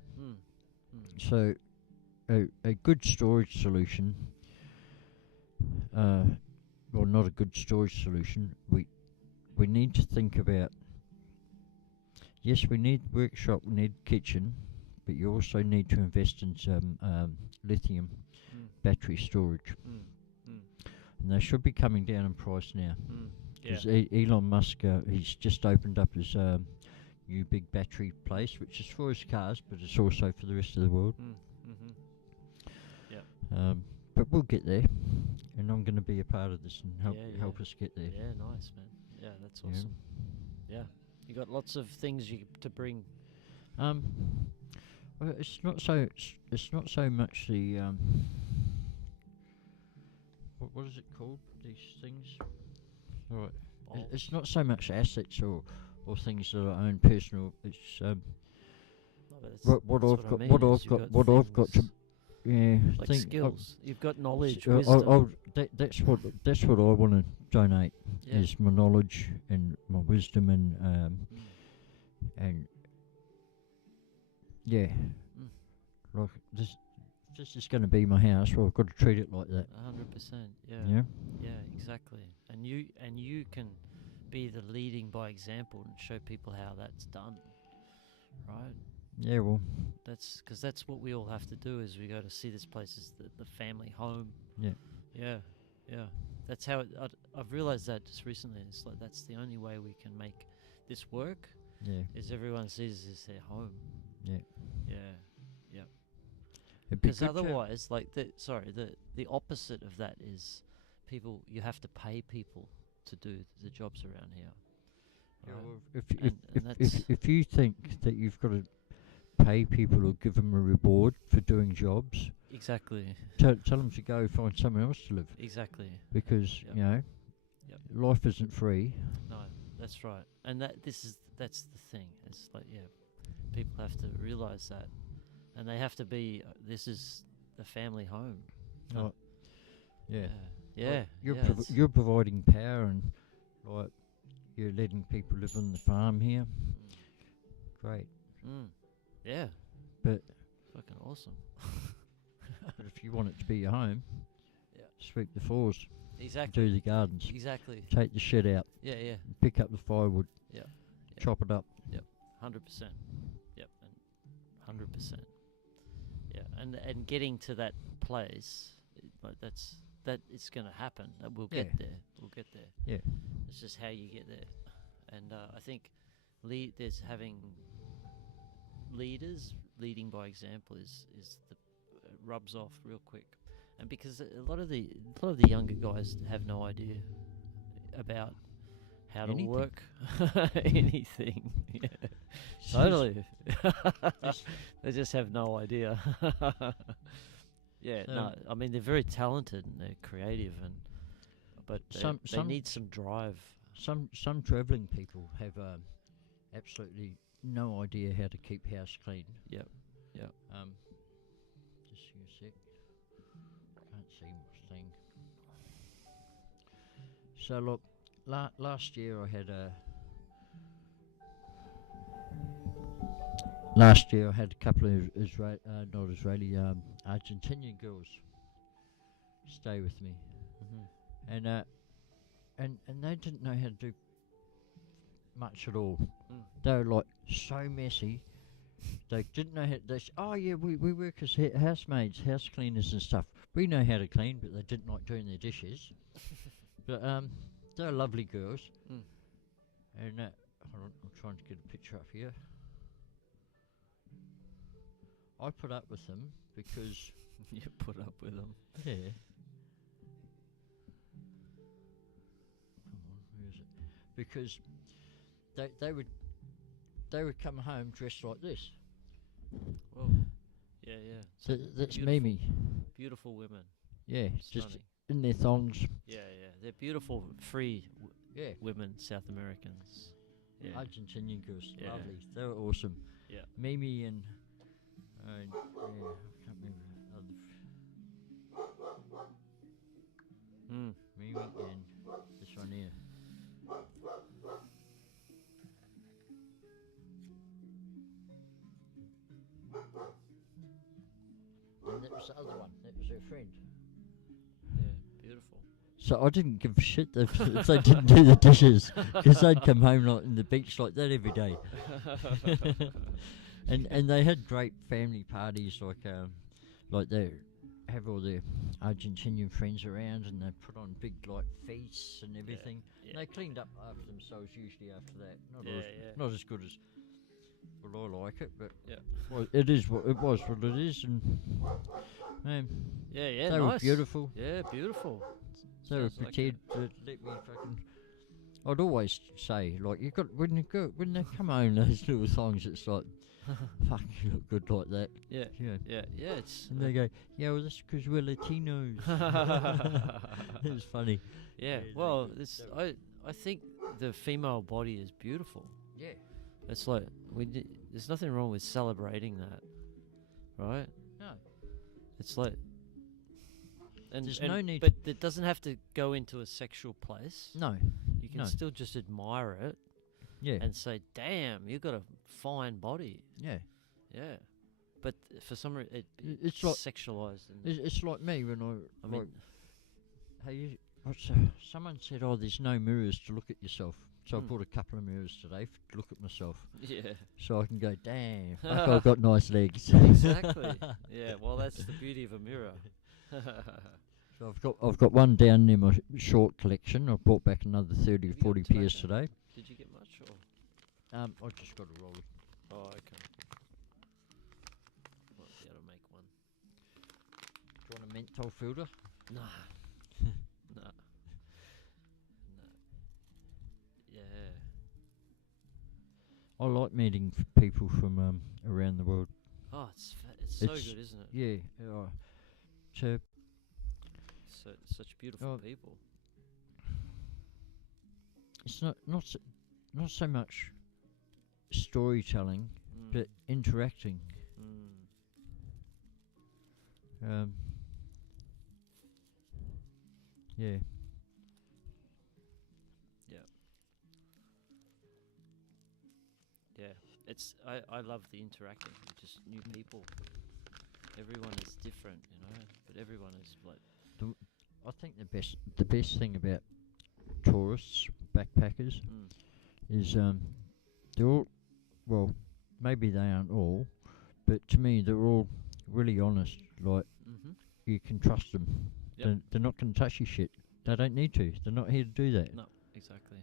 So a good storage solution. Well, not a good storage solution. We need to think about. Yes, we need workshop. We need kitchen, but you also need to invest in some lithium battery storage, and they should be coming down in price now. Because Elon Musk, he's just opened up his new big battery place, which is for his cars, but it's also for the rest of the world. But we'll get there, and I'm going to be a part of this and help us get there. Yeah, nice, man. Yeah, that's awesome. Yeah, you got lots of things to bring. Well, it's not so much the what is it called? These things. All right. It's not so much assets or things that I own personal. It's what I've got yeah, Like think skills. You've got knowledge, I'll, wisdom. that's what I want to donate Yeah. is my knowledge and my wisdom and yeah, like this is going to be my house. Well, I've got to treat it like that. 100%. Yeah. Yeah. Yeah, exactly. And you can be the leading by example and show people how that's done. Right? Yeah. Well. That's because that's what we all have to do. Is we go to see this place as the family home. Yeah. Yeah. Yeah. That's how I've realized that just recently. It's like that's the only way we can make this work. Yeah. Is everyone sees this their home. Yeah. Yeah. Yeah. It'd be Because good to- otherwise, like the opposite of that is people. You have to pay people to do the jobs around here. Yeah, Right? well, And that's if you think that you've got to pay people or give them a reward for doing jobs, exactly. tell them to go find somewhere else to live, Exactly. because Yep. you know Yep. life isn't free. No, that's right. And that's the thing. It's like people have to realize that, and they have to be. This is the family home. Like, yeah. Yeah. Like, you're yeah, it's- you're providing power and like you're letting people live on the farm here. Great, Yeah. but Fucking awesome. but if you want it to be your home, Yeah. sweep the floors, Exactly. do the gardens, Exactly. take the shit out, Yeah. Yeah. pick up the firewood, Yeah. chop it up. 100%. Yep. And 100%. Yeah. And getting to that place, like that it's gonna happen. We'll Yeah. get there. We'll get there. Yeah. It's just how you get there. And I think there's having leaders leading by example is the rubs off real quick. And because a lot of the younger guys have no idea about how to Anything. work anything. Yeah. Totally. They just have no idea. Yeah, So- no. I mean, they're very talented and they're creative, but they need some drive. Some travelling people have absolutely no idea how to keep house clean. Yep. Yep. Just give me a sec. Can't see my thing. So look, last year I had a couple of not Israeli, Argentinian girls stay with me, and they didn't know how to do much at all. They were like so messy. They didn't know how. Oh yeah, we work as housemaids, house cleaners and stuff. We know how to clean, but they didn't like doing their dishes. But they're lovely girls. And hold on, I'm trying to get a picture up here. I put up with them because You put up with them. yeah. Come on, where is it? Because they would come home dressed like this. Whoa. Yeah, yeah. So that's beautiful. Mimi. Beautiful women. Yeah, just Stunning. in their thongs. Yeah, yeah. They're beautiful, free Yeah. women, South Americans. Yeah. Argentinian girls, Yeah. lovely. They were awesome. Yeah. Mimi and yeah, I can't remember the other. Mimi and this one here. And that was the other one. That was her friend. Yeah, beautiful. So I didn't give a shit if they didn't do the dishes, because they'd come home like in the beach like that every day. And they had great family parties, like they have all their Argentinian friends around, and they put on big like feasts and everything. Yeah. And they cleaned up after themselves usually after that. Yeah. Not as good as well I like it, but Yeah. well, it was what it is, and man, Yeah, yeah. they nice. were beautiful. Yeah, beautiful. They were Sounds like prepared to let me fucking. I'd always say, like, you got when they come home, those little songs, it's like, fuck, you look good like that. Yeah. Yeah. Yeah, it's. And they go, yeah, well, that's because we're Latinos. It was funny. Yeah, Yeah, well, they- this I think the female body is beautiful. Yeah. It's like there's nothing wrong with celebrating that, right? No. It's like, There's no need but it doesn't have to go into a sexual place. No. You can No. still just admire it Yeah. and say, "Damn, you got a fine body." Yeah. Yeah, but for some reason It's like sexualized. And it's like me when I like, mean, hey, someone said, "Oh, there's no mirrors to look at yourself." So I bought a couple of mirrors today to look at myself, yeah, so I can go, "Damn, fuck, I've got nice legs." exactly. Yeah, well, that's the beauty of a mirror. So I've got one down near my short collection. I brought back another 30 or 40 pairs today. Did you get much? Or? I just got a roll. Oh, okay. Might be able to make one. Do you want a menthol filter? Nah. Nah. Nah. Yeah. I like meeting people from around the world. Oh, it's so good, isn't it? Yeah. So Such beautiful people. it's not so much storytelling, but interacting. Yeah. Yeah, it's I love the interacting with just new people. Everyone is different, but everyone is like. I think the best thing about tourists, backpackers, is they're all, well, maybe they aren't all, but to me they're all really honest. Like you can trust them. Yep. They're not going to touch your shit. They don't need to. They're not here to do that. No, exactly.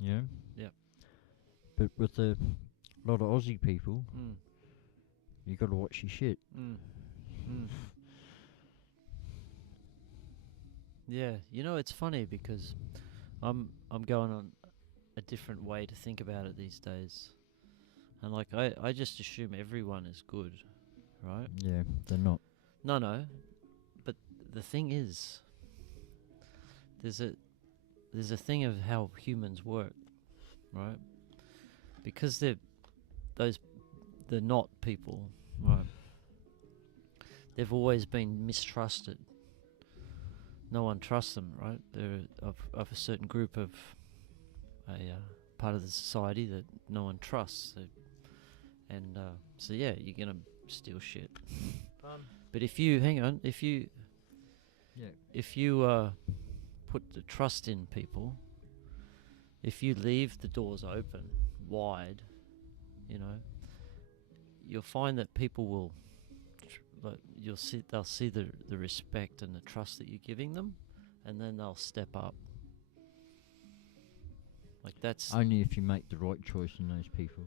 Yeah. Yep. But with a lot of Aussie people, you got to watch your shit. Yeah, it's funny because I'm going on a different way to think about it these days, and like I just assume everyone is good, right? Yeah, they're not. No, but the thing is, there's a thing of how humans work, right? Because they're not people, right? They've always been mistrusted. No one trusts them, right? They're of a certain group of a part of the society that no one trusts. So yeah, you're gonna steal shit. But if you put the trust in people, if you leave the doors open wide, you'll find that people will. They'll see the respect and the trust that you're giving them, and then they'll step up. Like that's only if you make the right choice in those people.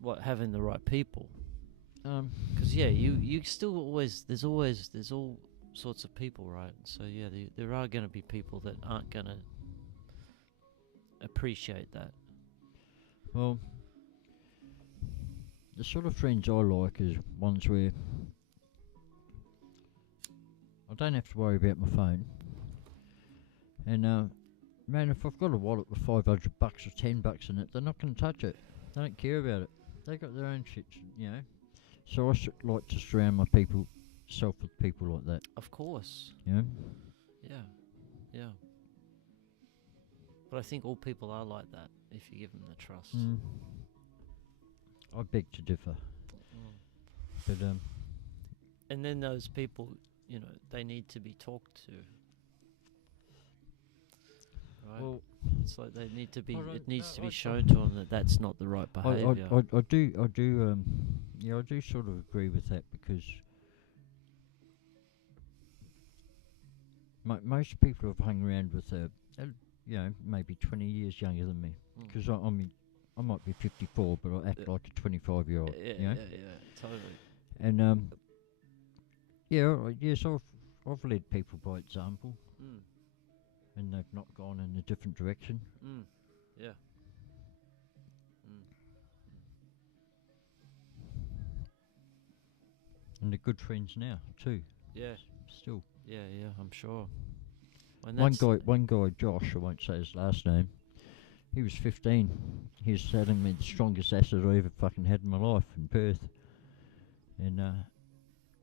What, having the right people? Because you still there's all sorts of people, right? So yeah, there are going to be people that aren't going to appreciate that. Well, the sort of friends I like is ones where I don't have to worry about my phone. And man, if I've got a wallet with $500 or $10 in it, they're not going to touch it. They don't care about it. They got their own shit, So I like to surround myself with people like that. Of course. Yeah. Yeah. But I think all people are like that if you give them the trust. I beg to differ. But and then those people, they need to be talked to. Right? Well, it's like they need to be. It needs to be shown to them that that's not the right behaviour. I do sort of agree with that, because most people I've hung around with maybe 20 years younger than me. Because I might be 54, but I act like a 25-year-old. Yeah, totally. And yes, I've led people by example, and they've not gone in a different direction. Yeah. And they're good friends now too. Yeah. Still. Yeah, I'm sure. One guy, Josh, I won't say his last name. He was 15. He was telling me the strongest acid I ever fucking had in my life in Perth. And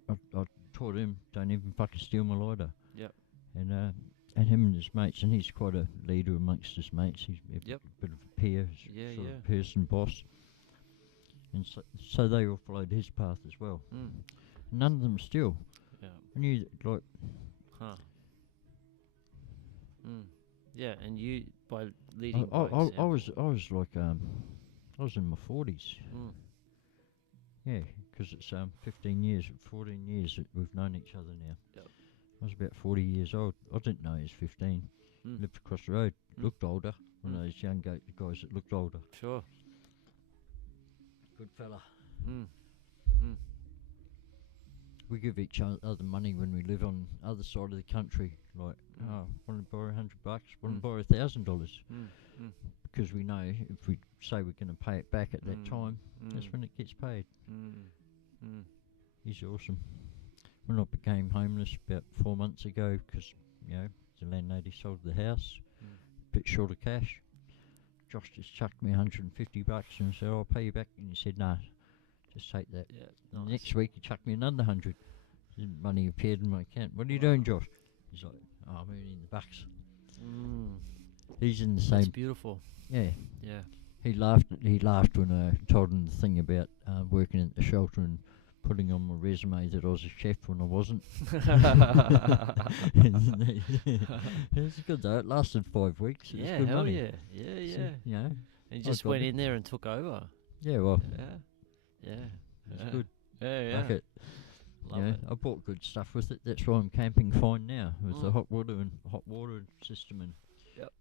I taught him, don't even fucking steal my lighter. Yep. And him and his mates, and he's quite a leader amongst his mates. He's a Yep. bit of a peer, Yeah, sort yeah. of person boss. And so they all followed his path as well. None of them steal. Yeah. I knew that, like, Huh. Yeah, and you by leading by I example. was like I was in my 40s. Yeah, because it's 14 years that we've known each other now. Yep. I was about 40 years old. I didn't know he was 15. Lived across the road, looked older. One of those young guys that looked older. Sure. Good fella. We give each other money when we live on the other side of the country. Like, want to borrow $100? Want to borrow $1,000? Because we know if we say we're going to pay it back at that time, that's when it gets paid. He's awesome. When I became homeless about 4 months ago, because the landlady sold the house, a bit short of cash. Josh just chucked me $150 and said, "I'll pay you back." And he said, "No, just take that." Yeah. And Nice. next week he chucked me another 100. Money appeared in my account. "What are you doing, Josh?" He's like, "Oh, I'm earning the bucks." He's in the same. That's beautiful. Yeah. Yeah. He laughed when I told him the thing about working at the shelter and putting on my resume that I was a chef when I wasn't. It's good though. It lasted 5 weeks. It was good Hell money. yeah. Yeah, So, yeah. And you just got went it. in there and took over. Yeah, well, Yeah. Yeah. it's good. Yeah, yeah. Like it. Love it. I bought good stuff with it. That's why I'm camping fine now with the hot water system and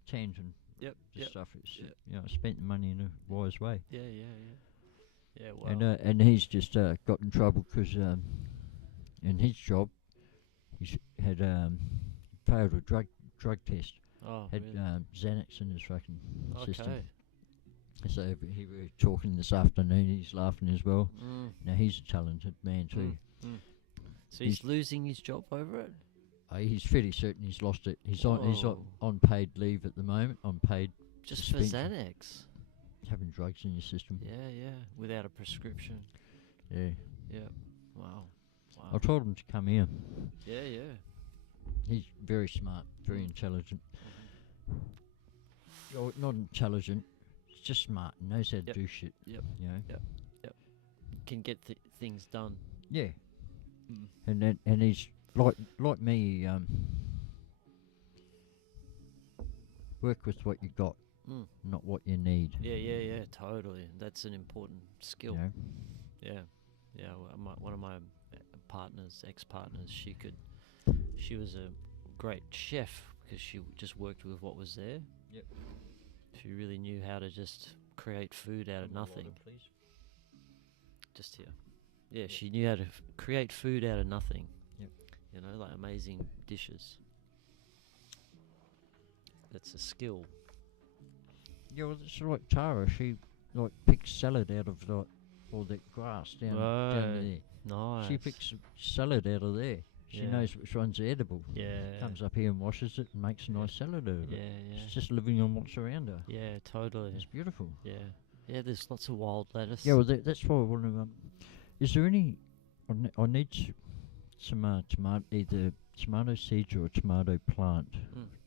tent and stuff. It's I spent the money in a wise way. Yeah, yeah, yeah. Yeah, wow. And he's just got in trouble because in his job he's had failed a drug test. Oh, Had really? Xanax in his fucking system. Okay. So we were talking this afternoon. He's laughing as well. Now he's a talented man too. So he's losing his job over it? He's fairly certain he's lost it. He's Whoa. on paid leave at the moment. On paid Just suspension. for Xanax? Having drugs in your system. Yeah, yeah. Without a prescription. Yeah. Yeah. Wow. I told him to come here. Yeah, yeah. He's very smart, very intelligent. Oh, not intelligent. He's just smart. Knows how to do shit. Yep. You know. Yep. Can get things done. Yeah. And he's like me. Work with what you got, not what you need. Yeah, yeah, yeah. Totally. That's an important skill. You know? Yeah. Yeah. One of my ex-partners, she was a great chef because she just worked with what was there. Yep. She really knew how to just create food out of nothing. Water, please. Just here. Yeah, she knew how to create food out of nothing. Yep. You know, like amazing dishes. That's a skill. Yeah, well, it's like Tara. She picks salad out of all that grass down there. Nice. She picks salad out of there. She knows which one's edible. Yeah. Comes up here and washes it and makes a nice salad out of it. Yeah. She's just living on what's around her. Yeah, totally. It's beautiful. Yeah. Yeah, there's lots of wild lettuce. Yeah, well, that's why I want to. Is there any? I need some tomato, either tomato seeds or a tomato plant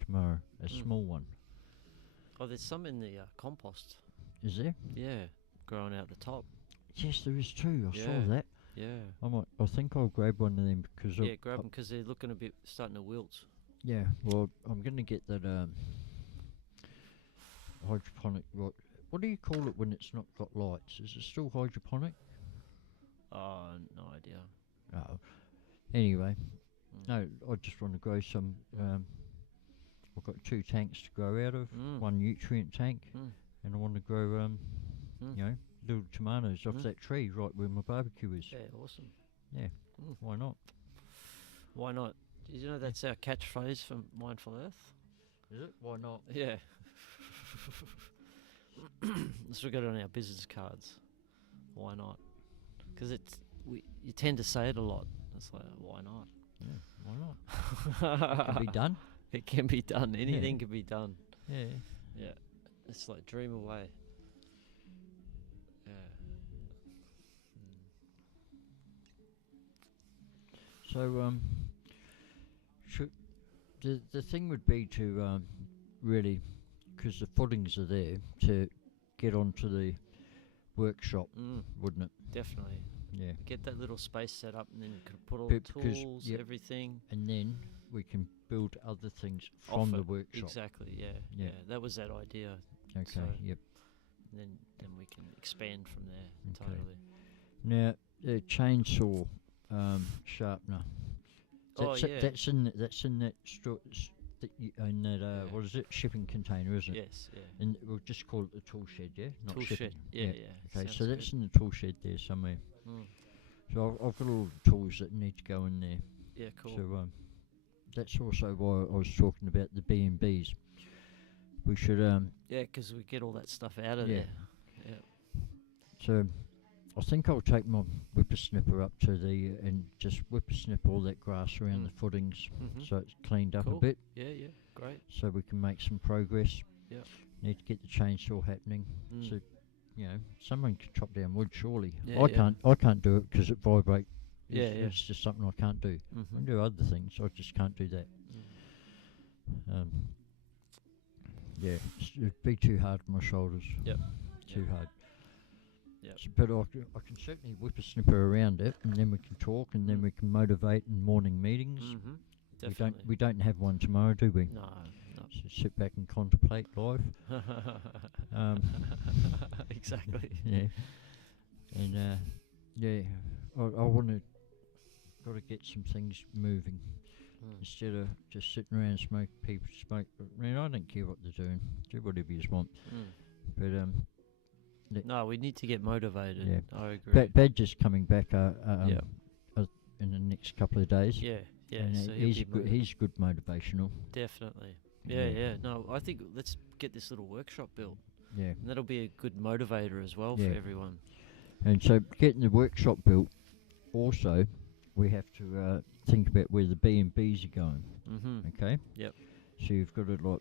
tomorrow. A small one. Oh, there's some in the compost. Is there? Yeah, growing out the top. Yes, there is too. I saw that. Yeah. I think I'll grab one of them because. Yeah, grab them because they're looking a bit starting to wilt. Yeah. Well, I'm going to get that hydroponic. What do you call it when it's not got lights? Is it still hydroponic? Oh, no idea. Oh. Anyway, no, I just want to grow some. I've got 2 tanks to grow out of. One nutrient tank, and I want to grow, little tomatoes off that tree right where my barbecue is. Yeah, awesome. Yeah, why not? Why not? Did you know that's our catchphrase for Mindful Earth? Is it? Why not? Yeah. Let's look at it on our business cards. Why not? Because you tend to say it a lot. It's like, why not? Yeah, why not? It can be done. It can be done. Anything can be done. Yeah. Yeah. It's like dream away. Yeah. So should the thing would be to really, because the footings are there, to get onto the workshop, wouldn't it? Definitely. Yeah. Get that little space set up, and then you can put all But the because- tools, yep. everything. And then we can build other things off from the it. workshop. Exactly. Yeah. Yeah. Yeah. That was that idea. Okay. So- Yep. And then we can expand from there. Okay. Totally. Now the chainsaw sharpener. Oh, yeah. That's in that in that Yeah. what is it, shipping container, isn't it? Yes. Yeah. And we'll just call it the tool shed, yeah. Not Tool shipping. shed. Yeah. Yep. Yeah. Okay, Sounds so that's good. in the tool shed there somewhere. Mm. So I've got all the tools that need to go in there. Yeah. Cool. So that's also why I was talking about the B&Bs. We should Yeah, because we get all that stuff out of Yeah. there. Yeah. So I think I'll take my whippersnipper up to the and just whippersnip all that grass around the footings, Mhm. so it's cleaned up a Cool. bit, Yeah. Yeah. Great. so we can make some progress. Yep. Need to get the chainsaw happening. Mm. So someone can chop down wood, surely. Yeah, I yeah. can't do it because it vibrates. Yeah, yeah. It's just something I can't do. I Mhm. can do other things, I just can't do that. Yeah, it'd be too hard for my shoulders. Yep. Too Yep. hard. Yep. But I can certainly whippersnipper around it, and then we can talk, and then we can motivate in morning meetings. Mhm. We Definitely. don't have one tomorrow, do we? No. So sit back and contemplate life. No. Exactly. Yeah. And I want to got to get some things moving instead of just sitting around people smoke. I mean, I don't care what they're doing. Do whatever you want. Mm. But No, we need to get motivated. Yeah. I agree. Badger's coming back Yep. in the next couple of days. Yeah. Yeah. And So he'll he's be good. He's good motivational. Definitely. Yeah. Yeah. No, I think let's get this little workshop built. Yeah. And that'll be a good motivator as well Yeah. for everyone. And so getting the workshop built, also, we have to think about where the B&Bs are going. Mm-hmm. Okay. Yep. So you've got to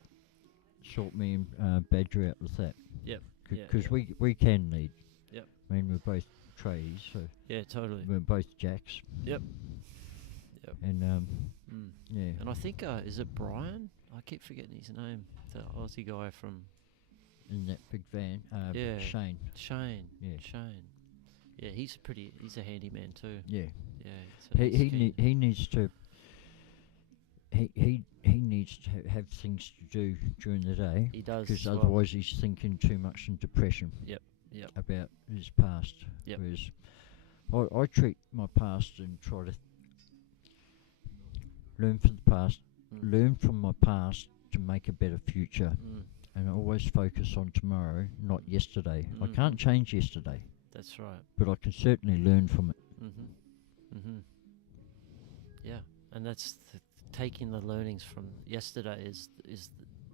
sort me and Badger out with that. Yep. Because yeah. we can lead. Yep. I mean, we're both trees, so Yeah, totally. we're both jacks. Yep. Yep. And yeah. And I think is it Brian? I keep forgetting his name. The Aussie guy from In that big van, Yeah. Shane. Shane. Yeah. Shane. Yeah, he's a handyman too. Yeah. Yeah. So he's keen. He needs to. He needs to have things to do during the day. He does. Because as well. otherwise he's thinking too much in depression. Yep. Yep. About his past. Yep. Whereas I treat my past and try to learn from the past, learn from my past to make a better future, and always focus on tomorrow, not yesterday. I can't change yesterday, That's right. but I can certainly learn from it. Yeah, and that's taking the learnings from yesterday is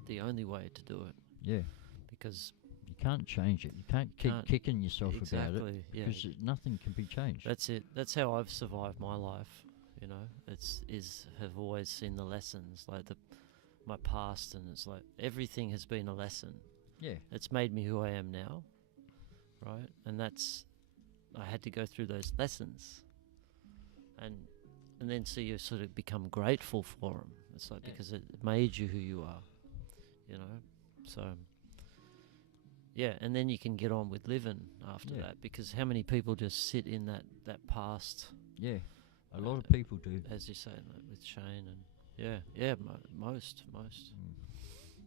the only way to do it, Yeah, because you can't change it. You can't keep Can't- kicking yourself about it exactly, yeah. because nothing can be changed. That's it. That's how I've survived my life. You know, have always seen the lessons, like my past, and it's like everything has been a lesson. Yeah, It's made me who I am now, right? And I had to go through those lessons, and then so you sort of become grateful for them. It's like because it made you who you are, you know. So yeah, and then you can get on with living after Yeah. that, because how many people just sit in that past, yeah. A lot of people do. as you say, like with Shane, and most.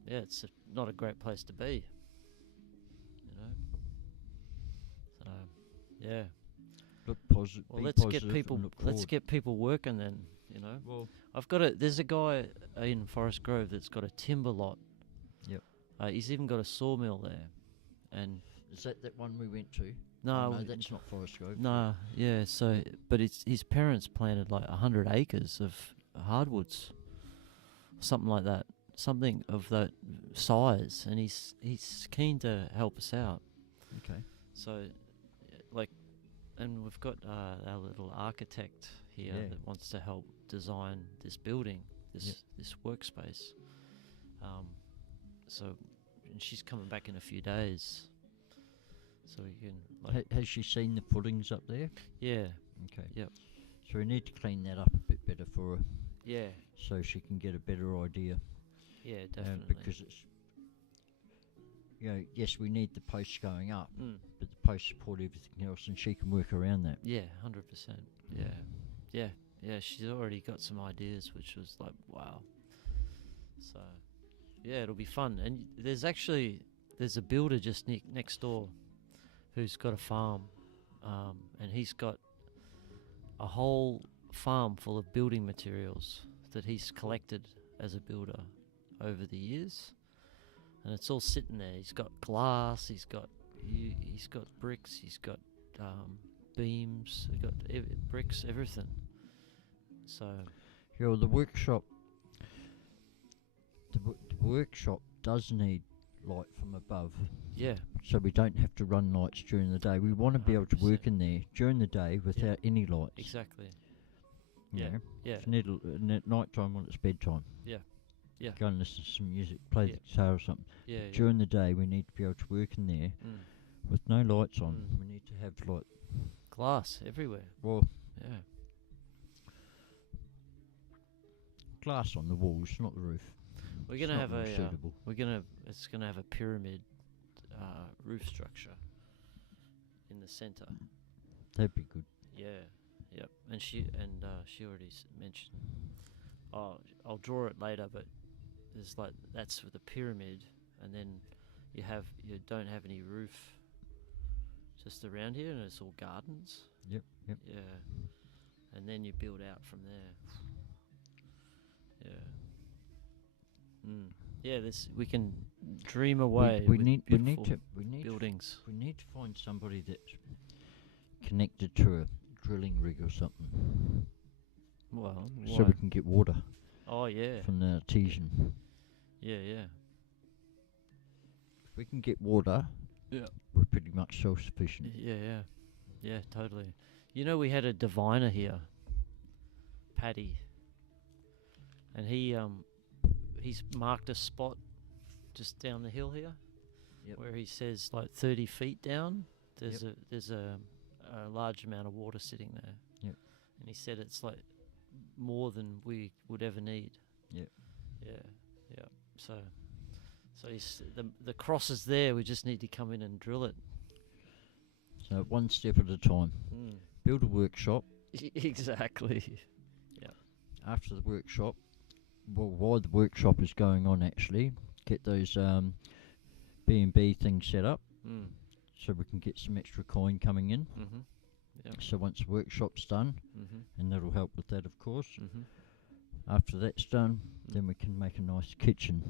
Yeah, it's not a great place to be, you know. So yeah. Look positive. Well, let's get people working then, you know. Well, There's a guy in Forest Grove that's got a timber lot. Yep. He's even got a sawmill there, and is that one we went to? no, No, that's not Forest Grove. no, yeah. So, but his parents planted like 100 acres of hardwoods, something like that, something of that size, and he's keen to help us out. Okay. So, and we've got our little architect here Yeah. that wants to help design this building, this workspace. So, and she's coming back in a few days, so we can Has she seen the footings up there? yeah. Okay. Yep. So we need to clean that up a bit better for her, Yeah. so she can get a better idea. Yeah, definitely. Because it's, yes, we need the posts going up, Mm. but the posts support everything else, and she can work around that. Yeah, 100%. Yeah. Yeah. Yeah, she's already got some ideas, which was like, wow. So, yeah, it'll be fun. And there's a builder just next door who's got a farm, and he's got a whole farm full of building materials that he's collected as a builder over the years, and it's all sitting there. He's got glass, he's got bricks, he's got beams, he's got bricks, everything. So The workshop does need light from above, yeah, so we don't have to run lights during the day. We want to be able to work 100%. in there during the day without any lights. exactly. you Yeah, know. yeah, If you need and at night time when it's bedtime. Yeah, yeah. Go and listen to some music, play Yeah. the guitar or something. yeah. During the day we need to be able to work in there with no lights on. Mm. We need to have light. Glass everywhere. Well, Yeah, glass on the walls, not the roof. we're It's gonna not have really a. suitable. It's gonna have a pyramid roof structure in the center. That'd be good. Yeah, yep. And she already mentioned. Oh, I'll draw it later, but there's like that's with a pyramid, and then you don't have any roof just around here, and it's all gardens. Yep. Yeah, and then you build out from there. Yeah. Yeah, we can dream away. We with need beautiful to buildings. we need to find somebody that's connected to a drilling rig or something, Well, so we can get water oh yeah, from the artesian. yeah. If we can get water, Yeah. we're pretty much self-sufficient. Yeah, totally. You know, we had a diviner here, Paddy, and he's marked a spot just down the hill here, Yep. where he says like 30 feet down. There's a large amount of water sitting there. Yep. And he said it's like more than we would ever need. Yep. Yeah. So the cross is there. We just need to come in and drill it. So one step at a time. Build a workshop. Exactly. After the workshop, well, while the workshop is going on, actually, get those B&B things set up, so we can get some extra coin coming in. So once the workshop's done, and that'll help with that, of course. After that's done, then we can make a nice kitchen.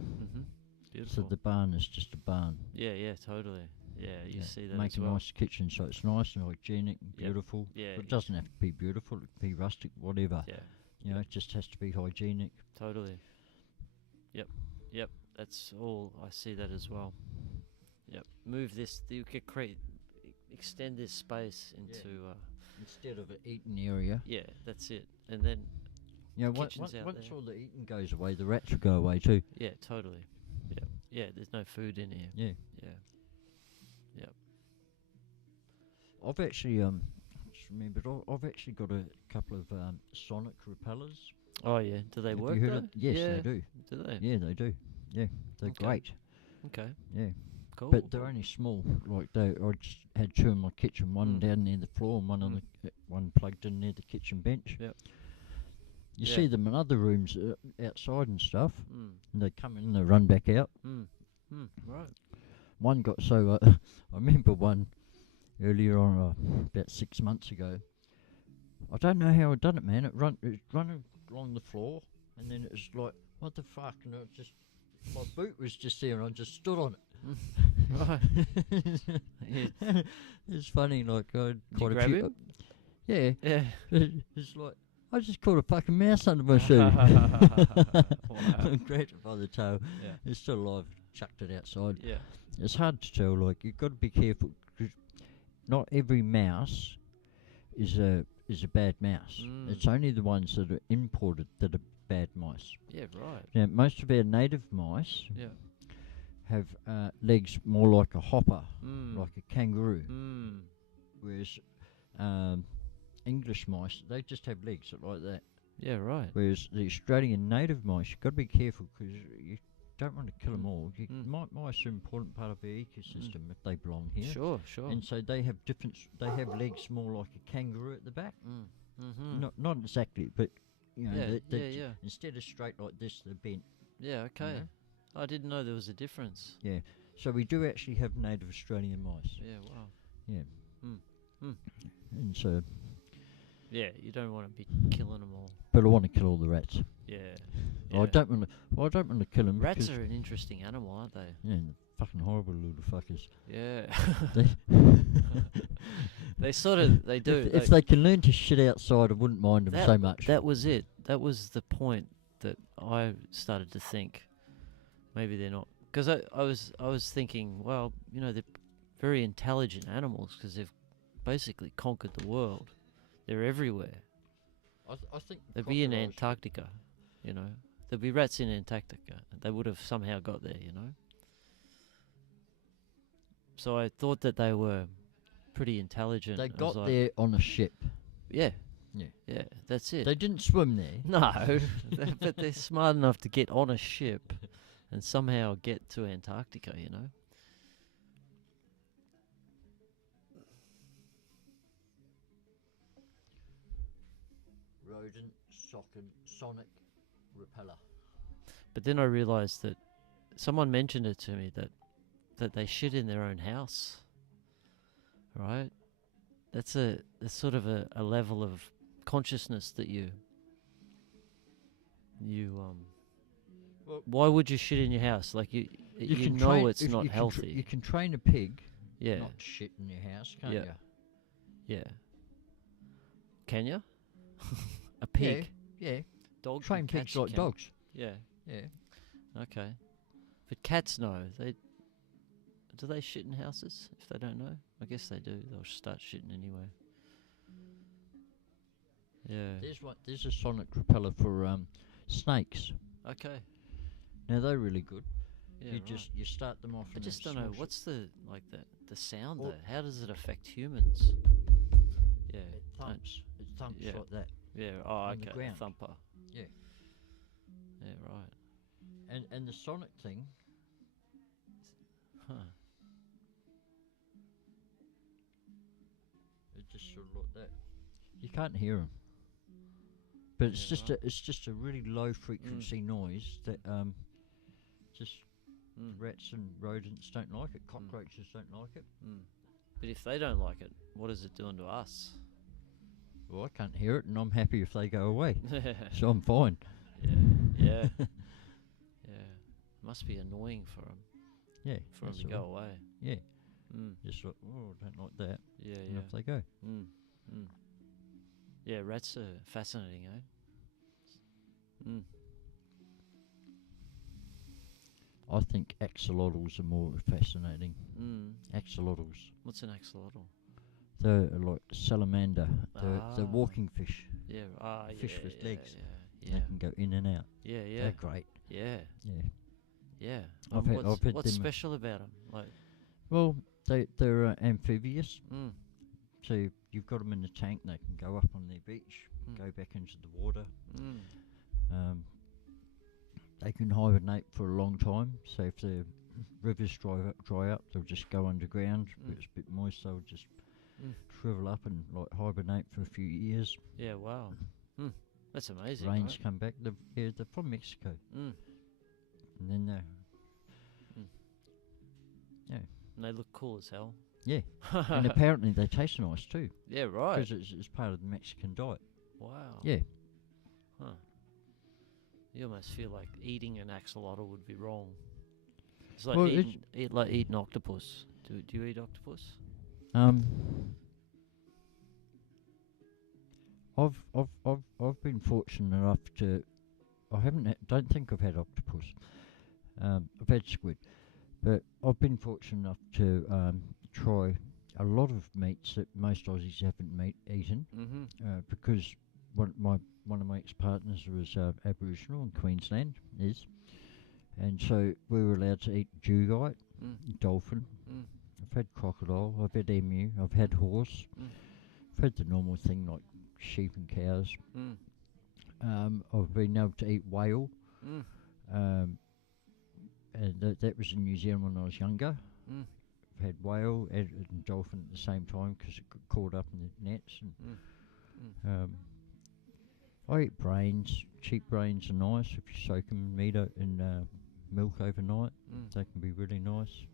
Beautiful. So the barn is just a barn. Yeah, totally. Yeah, you see that Make as a well. nice kitchen so it's nice and hygienic and beautiful. Yeah. But it doesn't have to be beautiful, it can be rustic, whatever. Yeah, You know, it just has to be hygienic. totally. Yep. That's all. I see that as well. Yep. Move this. You could extend this space into. Instead of an eating area. Yeah, that's it. And then. You know, Kitchen's out once there. all the eating goes away, the rats will go away too. Yeah, totally. Yeah. There's no food in here. Yeah. Yeah. I've actually just remembered. I've actually got a couple of sonic repellers. Oh yeah. Do they Have work? you heard though? of? Yes, yeah. they do. Do they? Yeah, they do. Yeah, they're Okay. great. Okay. Yeah, Cool. but they're only small. Like I just had two in my kitchen. One down near the floor, and one on the one plugged in near the kitchen bench. Yep. You Yeah. see them in other rooms outside and stuff. Mm. And they come in and they run back out. Right. One got so I remember one earlier on about 6 months ago. I don't know how I done it, man. It was running along the floor, and then it was like, what the fuck? And it just my boot was just there, and I just stood on it. Right. It's funny, like I Did you caught a grab few. it? Yeah, Yeah. it's like I just caught a fucking mouse under my shoe. Wow. Grabbed it by the tail. Yeah. It's still alive. Chucked it outside. Yeah. It's hard to tell. Like you've got to be careful. 'Cause not every mouse is a bad mouse. It's only the ones that are imported that are bad mice. Yeah. Right. Now most of our native mice Yeah. have legs more like a hopper, Mm. like a kangaroo. Mm. Whereas English mice, they just have legs like that. Yeah, right. Whereas the Australian native mice, you've got to be careful because you don't want to kill them all. Mice are an important part of the ecosystem if they belong here. Sure, sure. And so they have they have legs more like a kangaroo at the back. Not exactly, but you know, instead of straight like this, they're bent. Yeah, okay. You know? I didn't know there was a difference. Yeah. So we do actually have native Australian mice. Yeah, wow. Yeah. And so. Yeah, you don't want to be killing them all. But I want to kill all the rats. Yeah. I don't want to. Well, I don't want to kill them. Rats are an interesting animal, aren't they? Yeah, and fucking horrible little fuckers. Yeah. They sort of. They do. If they can learn to shit outside, I wouldn't mind them so much. That was it. That was the point that I started to think. Maybe they're not, because I was thinking, well, you know, they're very intelligent animals because they've basically conquered the world. They're everywhere. I think they'd be in Antarctica, you know. There'd be rats in Antarctica. They would have somehow got there, you know. So I thought that they were pretty intelligent. They got there on a ship. Yeah. Yeah, that's it. They didn't swim there. No, but they're smart enough to get on a ship and somehow get to Antarctica, you know. Rodent, sonic repeller. But then I realised that someone mentioned it to me that they shit in their own house, right? That's sort of a level of consciousness that you well, why would you shit in your house? Like you know it's not healthy. You can train a pig Yeah. not to shit in your house, can't Yeah. you? Yeah. Can you? A pig? Yeah. Dogs Train and pigs cats you like can. dogs. Yeah. Yeah. Okay. But cats know. Do they shit in houses if they don't know? I guess they do. They'll start shitting anyway. Yeah. There's a sonic repeller for snakes. Okay. Now they're really good. Yeah, You start them off. I just don't know. What's the sound Well, though? How does it affect humans? Yeah. It thumps. It thumps yeah. like that. Yeah. Oh, on the okay. ground. Thumper. Yeah. Yeah. Right. And the sonic thing. Huh. It just sort of like that. You can't hear them. But it's Yeah, it's just a really low frequency noise that just rats and rodents don't like it. Cockroaches don't like it. But if they don't like it, what is it doing to us? Well, I can't hear it, and I'm happy if they go away. So I'm fine. Yeah. Yeah. Must be annoying for them. Yeah. For them that's to go all. away. Yeah. Mm. Just like, oh, I don't like that. Yeah. And Yeah. off they go. Yeah. Rats are fascinating, eh? I think axolotls are more fascinating. Axolotls. What's an axolotl? They're like salamander. They're walking fish. Yeah. Fish with legs. Yeah. They can go in and out. Yeah. Yeah. They're great. Yeah. Yeah. Yeah. I've had What's them special about them? Like. Well, they're amphibious. Mm. So you've got them in the tank. They can go up on their beach, go back into the water. They can hibernate for a long time. So if the rivers dry up, they'll just go underground. If it's a bit moist, they'll just shrivel up and like hibernate for a few years. Yeah. Wow. That's amazing. Rains right? come back. They're from Mexico. And then yeah. And they look cool as hell. Yeah. And apparently they taste nice too. Yeah. Right. Because it's part of the Mexican diet. Wow. Yeah. Huh. You almost feel like eating an axolotl would be wrong. It's like Well, eating octopus. Do you eat octopus? I've been fortunate enough to. Don't think I've had octopus. I've had squid, but I've been fortunate enough to try a lot of meats that most Aussies haven't eaten. Because one of my ex-partners was Aboriginal in Queensland, and so we were allowed to eat dugite, dolphin. I've had crocodile, I've had emu, I've had horse. I've had the normal thing like sheep and cows. Mm. I've been able to eat whale. Mm. And that was in New Zealand when I was younger. Mm. I've had whale and dolphin at the same time because it got caught up in the nets. And I eat brains. Cheap brains are nice if you soak them in meat in milk overnight. They can be really nice.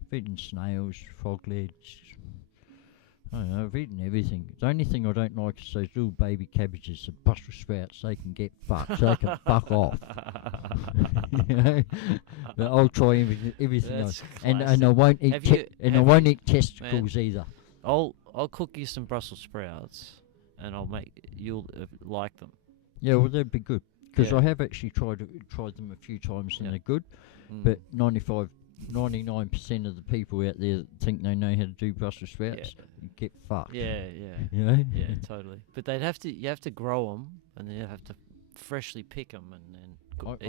I've eaten snails, frog legs. I don't know, I've eaten everything. The only thing I don't like is those little baby cabbages, the Brussels sprouts. They can get fucked. They can fuck off. You know? But I'll try everything else. And I won't eat I won't eat testicles either. I'll cook you some Brussels sprouts, and you'll like them. Yeah, well that'd be good because Yeah. I have actually tried them a few times and they're good. But 99% of the people out there that think they know how to do Brussels sprouts get fucked. Yeah. You know? Yeah, totally. But you have to grow them, and then you have to freshly pick them and then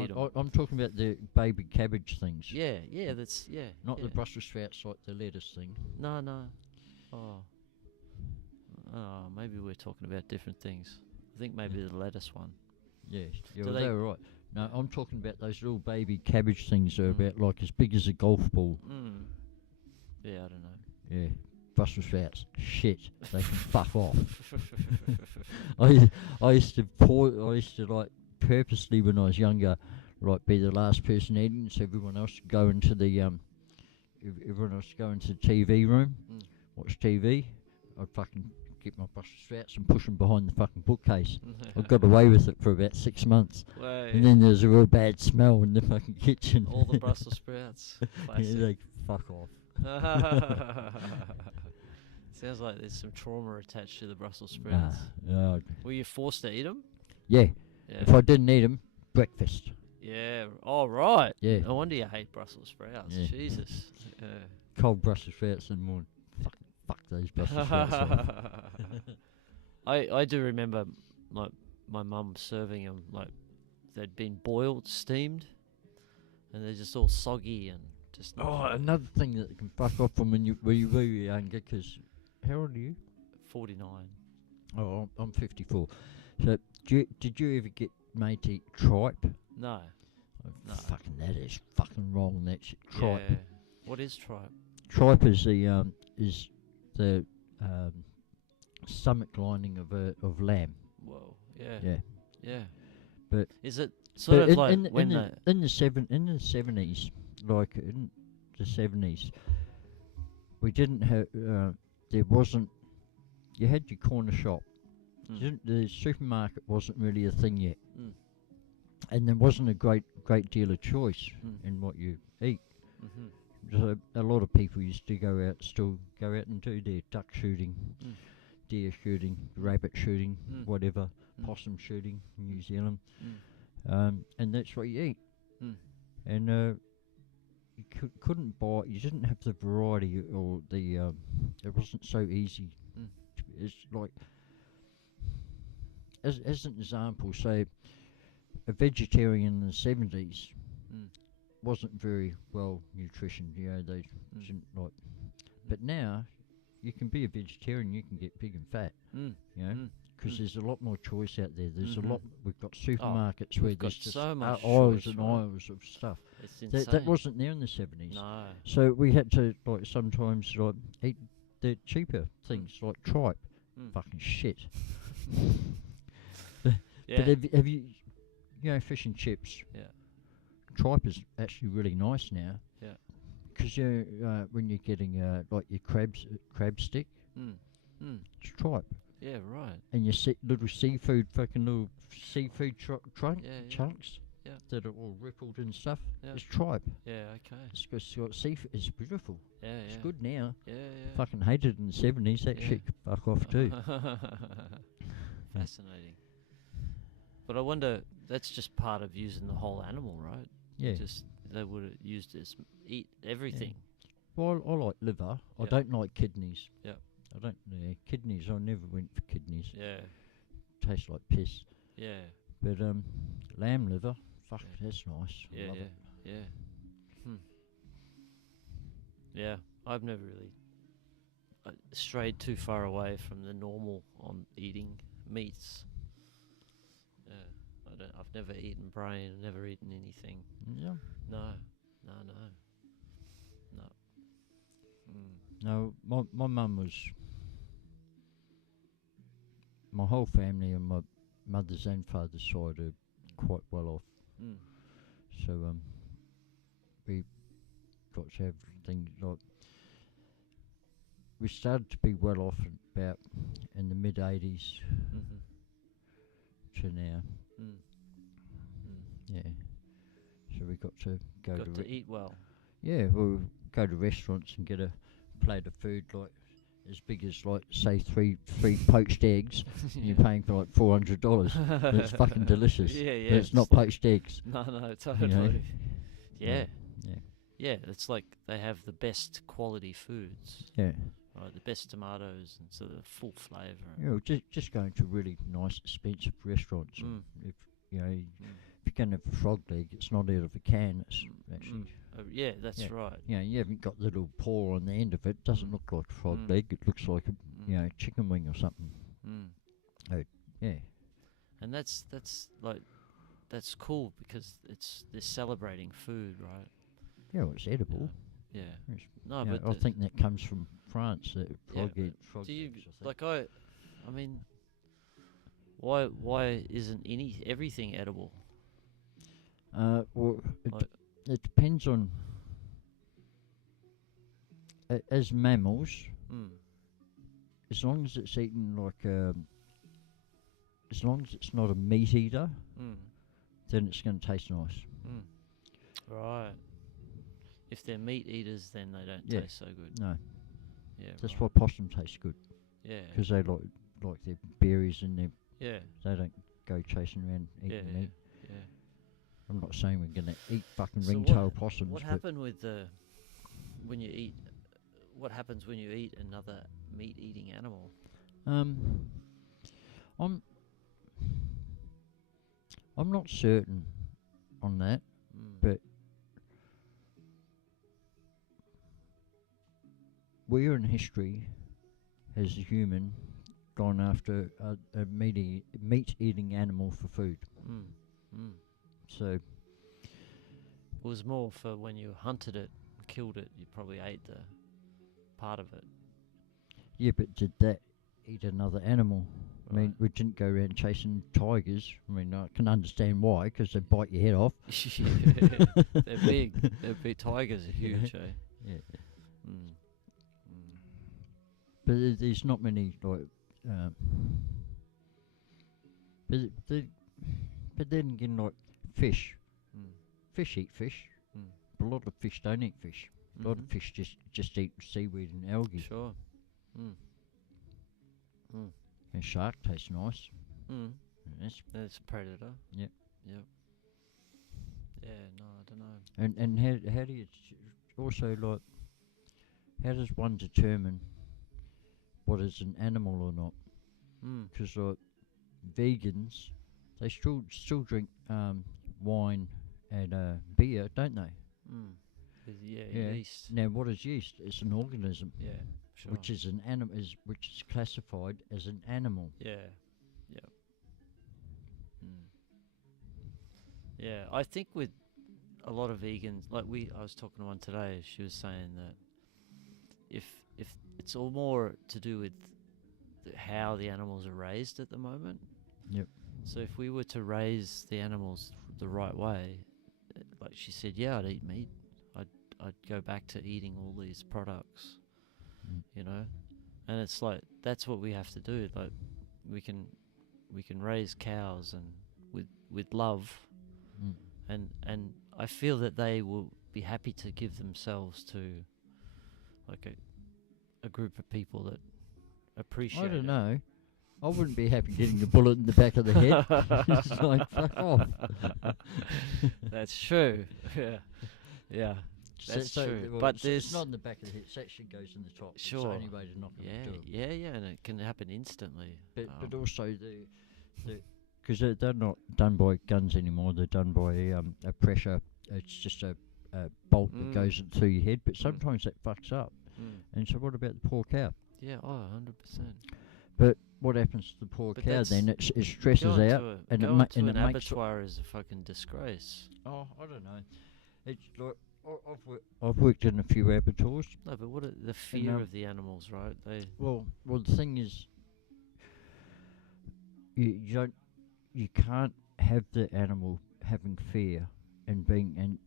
eat them. I'm talking about the baby cabbage things. Yeah, Not the Brussels sprouts like the lettuce thing. No. Oh, maybe we're talking about different things. I think maybe the lettuce one. Yeah, Do well, they- they were right. No, I'm talking about those little baby cabbage things that are about like as big as a golf ball. Yeah, I don't know. Yeah, Brussels sprouts. Shit, they can fuck off. I used to like purposely when I was younger, like be the last person eating, so everyone else would go into the TV room, watch TV. I'd fucking get my Brussels sprouts and push them behind the fucking bookcase. I got away with it for about 6 months. And then there's a real bad smell in the fucking kitchen. All the Brussels sprouts. Yeah, they fuck off. Sounds like there's some trauma attached to the Brussels sprouts. Nah, Were you forced to eat them? yeah. If I didn't eat them, breakfast. Yeah. Oh, right. Yeah. No wonder you hate Brussels sprouts. Yeah. Jesus. Cold Brussels sprouts in the morning. Fuck those Brussels sprouts. I do remember my mum serving them like they'd been boiled, steamed, and they're just all soggy and just. Another thing that can fuck off from when you were younger, because how old are you? 49. Oh, I'm 54. So did you ever get made to eat tripe? No. No. Fucking that is fucking wrong. That shit. Tripe. Yeah. What is tripe? Tripe is the stomach lining of lamb. Whoa. Yeah. Yeah. Yeah. But is it sort of like in the 70s, like in the 70s, we didn't have. There wasn't. You had your corner shop. The supermarket wasn't really a thing yet, and there wasn't a great deal of choice in what you eat. So a lot of people used to go out and do their duck shooting, deer shooting, rabbit shooting, whatever, possum shooting in New Zealand, and that's what you eat. And you couldn't buy. You didn't have the variety or the. It wasn't so easy. It's like. As an example, say, a vegetarian in the 70s wasn't very well nutritioned. You know, they didn't like. But now, you can be a vegetarian. You can get big and fat. You know, because there's a lot more choice out there. There's a lot. We've got supermarkets where there's just so much aisles choice, and right? aisles of stuff. It's insane. That wasn't there in the 70s. No. So we had to like sometimes like eat the cheaper things like tripe. Fucking shit. Yeah. But have you fish and chips? Yeah. Tripe is actually really nice now. Yeah. Because when you're getting like your crab stick, it's tripe. Yeah, right. And your little seafood chunks that are all rippled and stuff. Yeah. It's tripe. Yeah, okay. It's got seafood. It's beautiful. Yeah, It's good now. Yeah. Fucking hated it in the 70s. That shit could fuck off too. Fascinating. But I wonder, that's just part of using the whole animal, right? Yeah. They would have used this, eat everything. Well, I like liver. I don't like kidneys. Yeah. I don't. Kidneys. I never went for kidneys. Yeah. Tastes like piss. Yeah. But lamb liver. Fuck, that's nice. Yeah. Love it. Yeah. Yeah. I've never really strayed too far away from the normal on eating, meats. Yeah, I've never eaten brain. Never eaten anything. Yeah. No. No, my mum was. My whole family on my mother's and father's side are quite well off. So we got to have things like. We started to be well off about in the mid 80s to now. Yeah. So we got to go to eat well. Yeah, we'll go to restaurants and get a plate of food like as big as like say three poached eggs. And you're paying for like $400. But it's fucking delicious. Yeah. But it's not poached eggs. No, totally. You know? Yeah, it's like they have the best quality foods. Yeah. Right, the best tomatoes and so the full flavour. You know, just going to really nice, expensive restaurants. If you know, if you're going to have a frog leg, it's not out of a can. It's actually. Yeah, that's right. You know, you haven't got the little paw on the end of it. It doesn't look like a frog leg. It looks like a chicken wing or something. Yeah. And that's cool because they're celebrating food, right? Yeah, well, it's edible. Yeah. No, but I think that comes from France. That frog do you like? I mean, why isn't everything edible? Well, it depends on. As mammals, as long as it's eaten like as long as it's not a meat eater, then it's going to taste nice. Right. If they're meat eaters, then they don't taste so good. No. Yeah. That's why possum tastes good. Yeah. Because they like their berries and their. Yeah. They don't go chasing around eating meat. Yeah. I'm not saying we're going to eat fucking So ringtail possums. What happened with when you eat? What happens when you eat another meat-eating animal? I'm not certain on that, but where in history has a human gone after a meat-eating animal for food? So it was more for when you hunted it, killed it. You probably ate the part of it. Yeah, but did that eat another animal? I mean, we didn't go around chasing tigers. I mean, I can understand why, because they bite your head off. They're big. They're big. Tigers are huge, eh? Yeah. But there's not many like. But then again, like fish. Fish eat fish. But a lot of fish don't eat fish. A lot of fish just eat seaweed and algae. Sure. And shark tastes nice. That's a predator. Yep. Yeah, no, I don't know. And how do you also like? How does one determine what is an animal or not? Because like vegans, they still drink wine and beer, don't they? With yeast. Now, what is yeast? It's an organism. Yeah, sure. Which is an which is classified as an animal. Yeah. Yeah, I think with a lot of vegans, like I was talking to one today. She was saying that if it's all more to do with how the animals are raised at the moment. Yep. So if we were to raise the animals the right way, like she said, yeah, I'd eat meat. I'd go back to eating all these products, you know, and it's like that's what we have to do. Like we can raise cows and with love, and I feel that they will be happy to give themselves to like a group of people that appreciate. I don't know. I wouldn't be happy getting a bullet in the back of the head. It's like, fuck off. That's true. Yeah. That's true. Well, but it's not in the back of the head. It actually goes in the top. Sure. It's the only way to knock them to it. Yeah, and it can happen instantly. But also because they're not done by guns anymore. They're done by a pressure. It's just a bolt that goes through your head. But sometimes that fucks up. And so what about the poor cow? Yeah, 100%. But what happens to the poor But cow that's- then? It stresses Going out, to a, and it going to and an it makes. abattoir is a fucking disgrace. Oh, I don't know. It's like I've worked in a few abattoirs. No, but what are the fear um, of the animals, right? They Well, the thing is, you can't have the animal having fear and being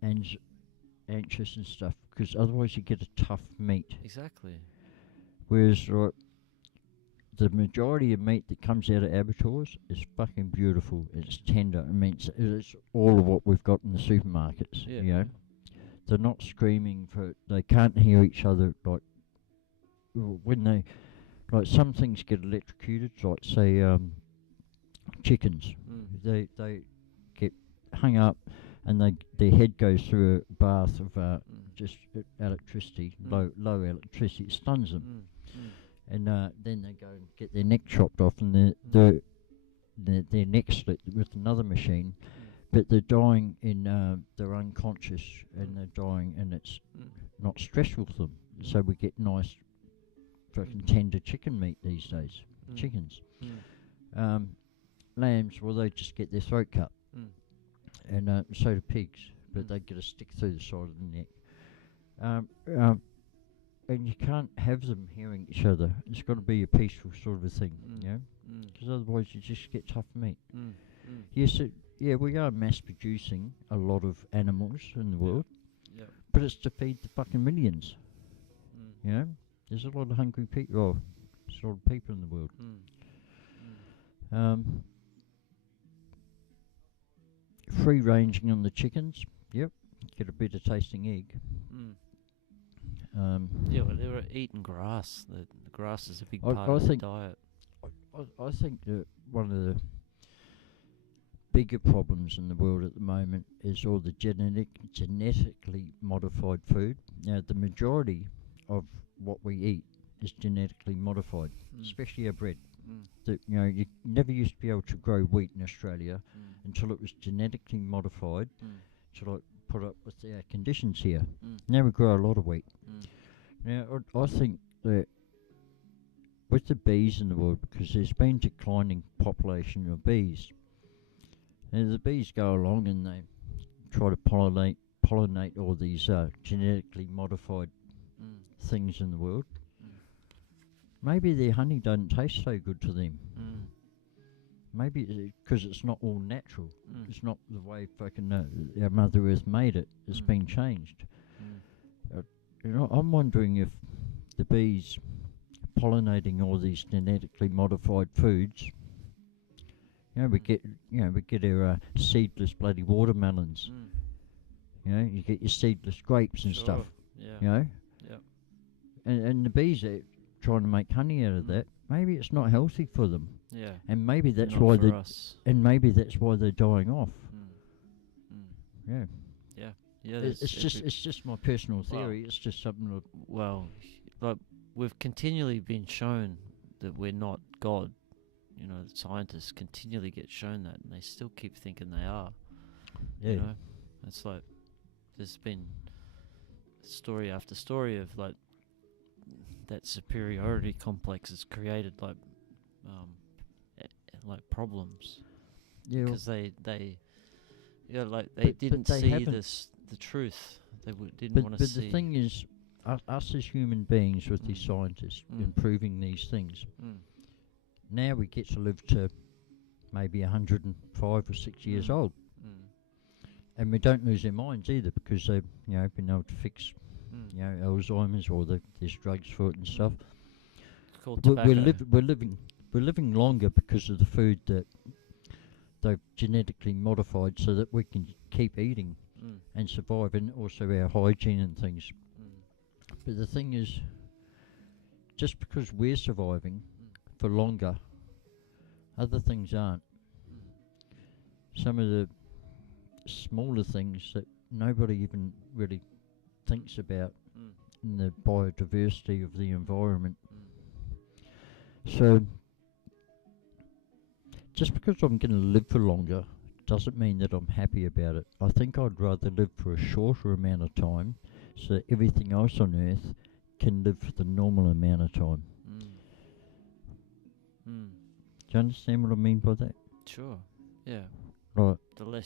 anxious and stuff, because otherwise you get a tough meat. exactly. Whereas the majority of meat that comes out of abattoirs is fucking beautiful. It's tender. I mean, it's all of what we've got in the supermarkets. Yeah. You know, they're not screaming for. They can't hear each other like when they. Like some things get electrocuted, like say chickens. They get hung up, and their head goes through a bath of just electricity, low electricity. It stuns them, and then they go and get their neck chopped off, and their neck slit with another machine. But they're dying they're unconscious, and they're dying, and it's not stressful for them. So we get nice fucking tender chicken meat these days. Chickens. Lambs, well, they just get their throat cut. And so do pigs, but they get a stick through the side of the neck. And you can't have them hearing each other. It's got to be a peaceful sort of a thing, you know? Because otherwise you just get tough meat. Yes, we are mass producing a lot of animals in the world, but it's to feed the fucking millions. You know? There's a lot of hungry people. Oh, there's a lot of people in the world. Free ranging on the chickens. Yep, get a better tasting egg. Yeah, well, they were eating grass. The grass is a big I part of the think diet. I think that one of the bigger problems in the world at the moment is all the genetically modified food. Now, the majority of what we eat is genetically modified, especially our bread. That, you know, you never used to be able to grow wheat in Australia until it was genetically modified to like put up with our conditions here. Now we grow a lot of wheat. Now I think that with the bees in the world, because there's been declining population of bees, and the bees go along and they try to pollinate all these genetically modified things in the world. Maybe their honey doesn't taste so good to them. Maybe because it's not all natural. It's not the way fucking our Mother Earth made it. It's been changed. You know, I'm wondering if the bees pollinating all these genetically modified foods. You know, we get our seedless bloody watermelons. You know, you get your seedless grapes and stuff. Yeah. You know. And the bees are trying to make honey out of that. Maybe it's not healthy for them. Yeah. And maybe that's Not why for us. and maybe that's why they're dying off. Yeah. Yeah. It's just my personal theory. It's just something that Well, like we've continually been shown that we're not God. You know, scientists continually get shown that, and they still keep thinking they are. yeah. You know, it's like there's been story after story of like that superiority complex has created like problems. Yeah. Because they like they But didn't they see haven't. the truth. They didn't But want to but see. the thing is, us as human beings with these scientists improving these things, now we get to live to maybe 105 or 6 years old. And we don't lose our minds either, because they've been able to fix Alzheimer's, or there's drugs for it and stuff. It's called We're tobacco. living longer because of the food that they've genetically modified, so that we can keep eating and survive, and also our hygiene and things. But the thing is, just because we're surviving for longer, other things aren't. Some of the smaller things that nobody even really thinks about in the biodiversity of the environment. So, just because I'm going to live for longer doesn't mean that I'm happy about it. I think I'd rather live for a shorter amount of time, so that everything else on Earth can live for the normal amount of time. you understand what I mean by that? Sure. Yeah. Right. The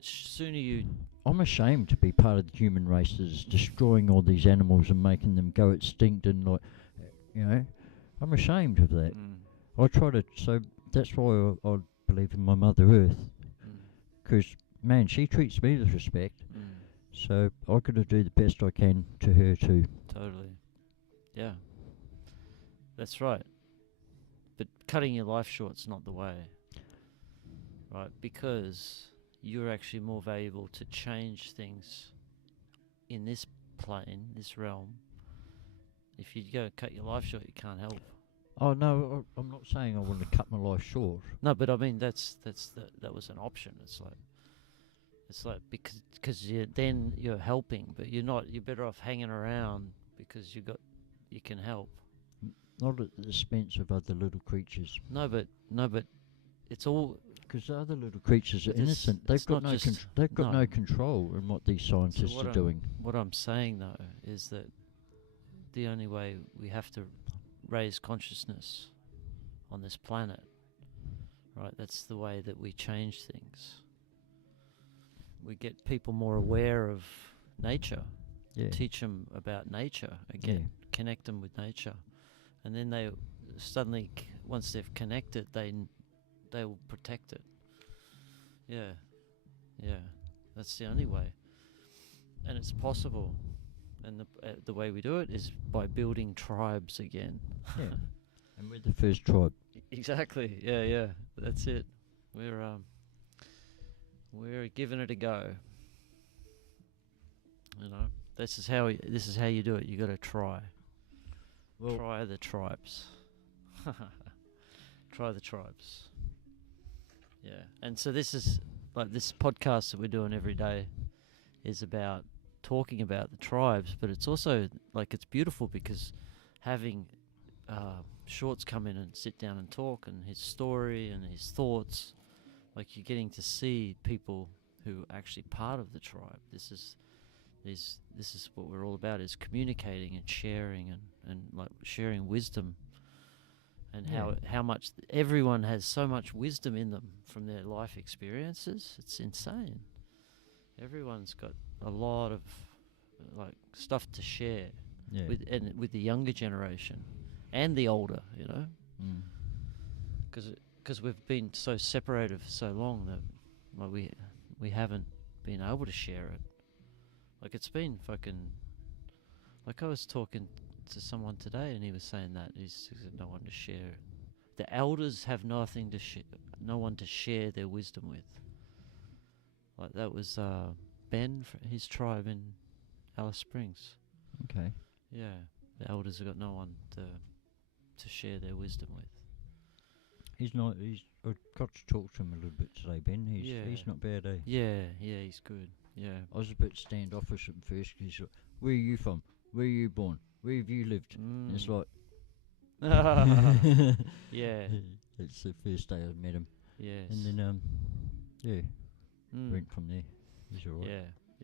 sooner you. I'm ashamed to be part of the human race that is destroying all these animals and making them go extinct and I'm ashamed of that. I try to, so that's why I believe in my Mother Earth, because man, she treats me with respect. So I got to do the best I can to her too. Totally. Yeah. That's right. But cutting your life short's not the way. Right? Because you're actually more valuable to change things in this plane, this realm. If you go cut your life short, you can't help. Oh no, I'm not saying I want to cut my life short. No, but I mean that was an option. It's like because then you're helping, but you're not. You're better off hanging around because you can help. Not at the expense of other little creatures. No, but it's all because the other little creatures are innocent. They've got no control in what these scientists are doing. What I'm saying though is that the only way we have to raise consciousness on this planet, right? That's the way that we change things. We get people more aware of nature. Yeah. Teach them about nature again. Yeah. Connect them with nature, and then they suddenly, once they've connected, they will protect it. Yeah. That's the only way, and it's possible. And the way we do it is by building tribes again. Yeah. And we're the first tribe. Exactly. Yeah. That's it. We're giving it a go. This is how you do it. You got to try. Well, try the tribes. Try the tribes. Yeah. And so this is like this podcast that we're doing every day is about talking about the tribes, but it's also like it's beautiful because having Shorts come in and sit down and talk, and his story and his thoughts, like you're getting to see people who are actually part of the tribe. This is what we're all about, is communicating and sharing and like sharing wisdom, and how much everyone has so much wisdom in them from their life experiences. It's insane. Everyone's got a lot of like stuff to share with the younger generation and the older, because we've been so separated for so long that like we haven't been able to share it. Like it's been fucking. Like I was talking to someone today, and he was saying that he's got no one to share. The elders have nothing to no one to share their wisdom with. Like that was Ben, his tribe in Alice Springs. Okay. Yeah, the elders have got no one to share their wisdom with. He's not. I got to talk to him a little bit today, Ben. He's not bad, eh? Yeah, he's good. Yeah. I was a bit standoffish at first. He's like, "Where are you from? Where are you born? Where have you lived?" And it's like, yeah. It's the first day I met him. Yes. And then went from there. He's alright.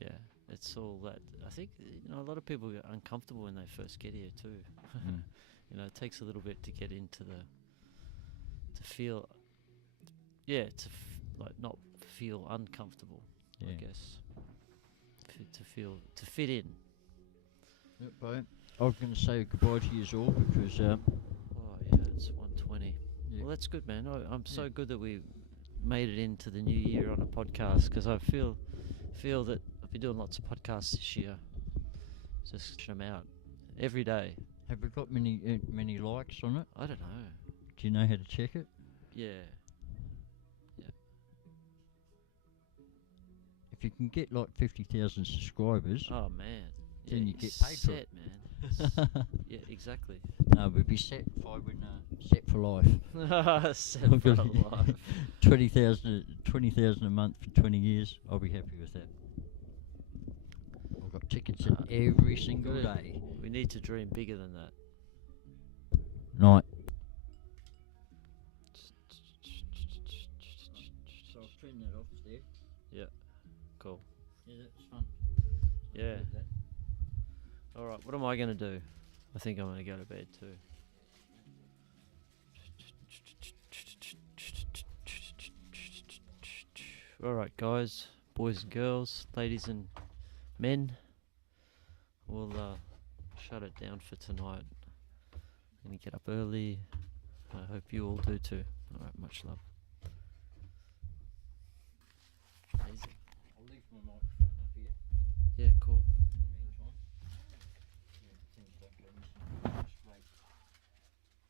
Yeah. It's all that. I think a lot of people get uncomfortable when they first get here too. It takes a little bit to get into to feel, not feel uncomfortable. I guess. To fit in. Yep, bye. I was going to say goodbye to you all because. It's 1:20. Yeah. Well, that's good, man. I'm so good that we made it into the new year on a podcast, because I feel that I've been doing lots of podcasts this year. Just them out every day. Have we got many likes on it? I don't know. Do you know how to check it? Yeah. If you can get like 50,000 subscribers, oh man, then you get paid for it. Man. Yeah, exactly. No, we'd be set for life. Set for life. 20,000 a month for 20 years. I'll be happy with that. I've got tickets in every single day. We need to dream bigger than that. Night. So I'll turn that off there. Yeah. Cool. Yeah, that's fun. Yeah. Alright, what am I going to do? I think I'm going to go to bed too. Alright, guys, boys and girls, ladies and men, we'll shut it down for tonight. I'm gonna get up early. I hope you all do too. Alright, much love.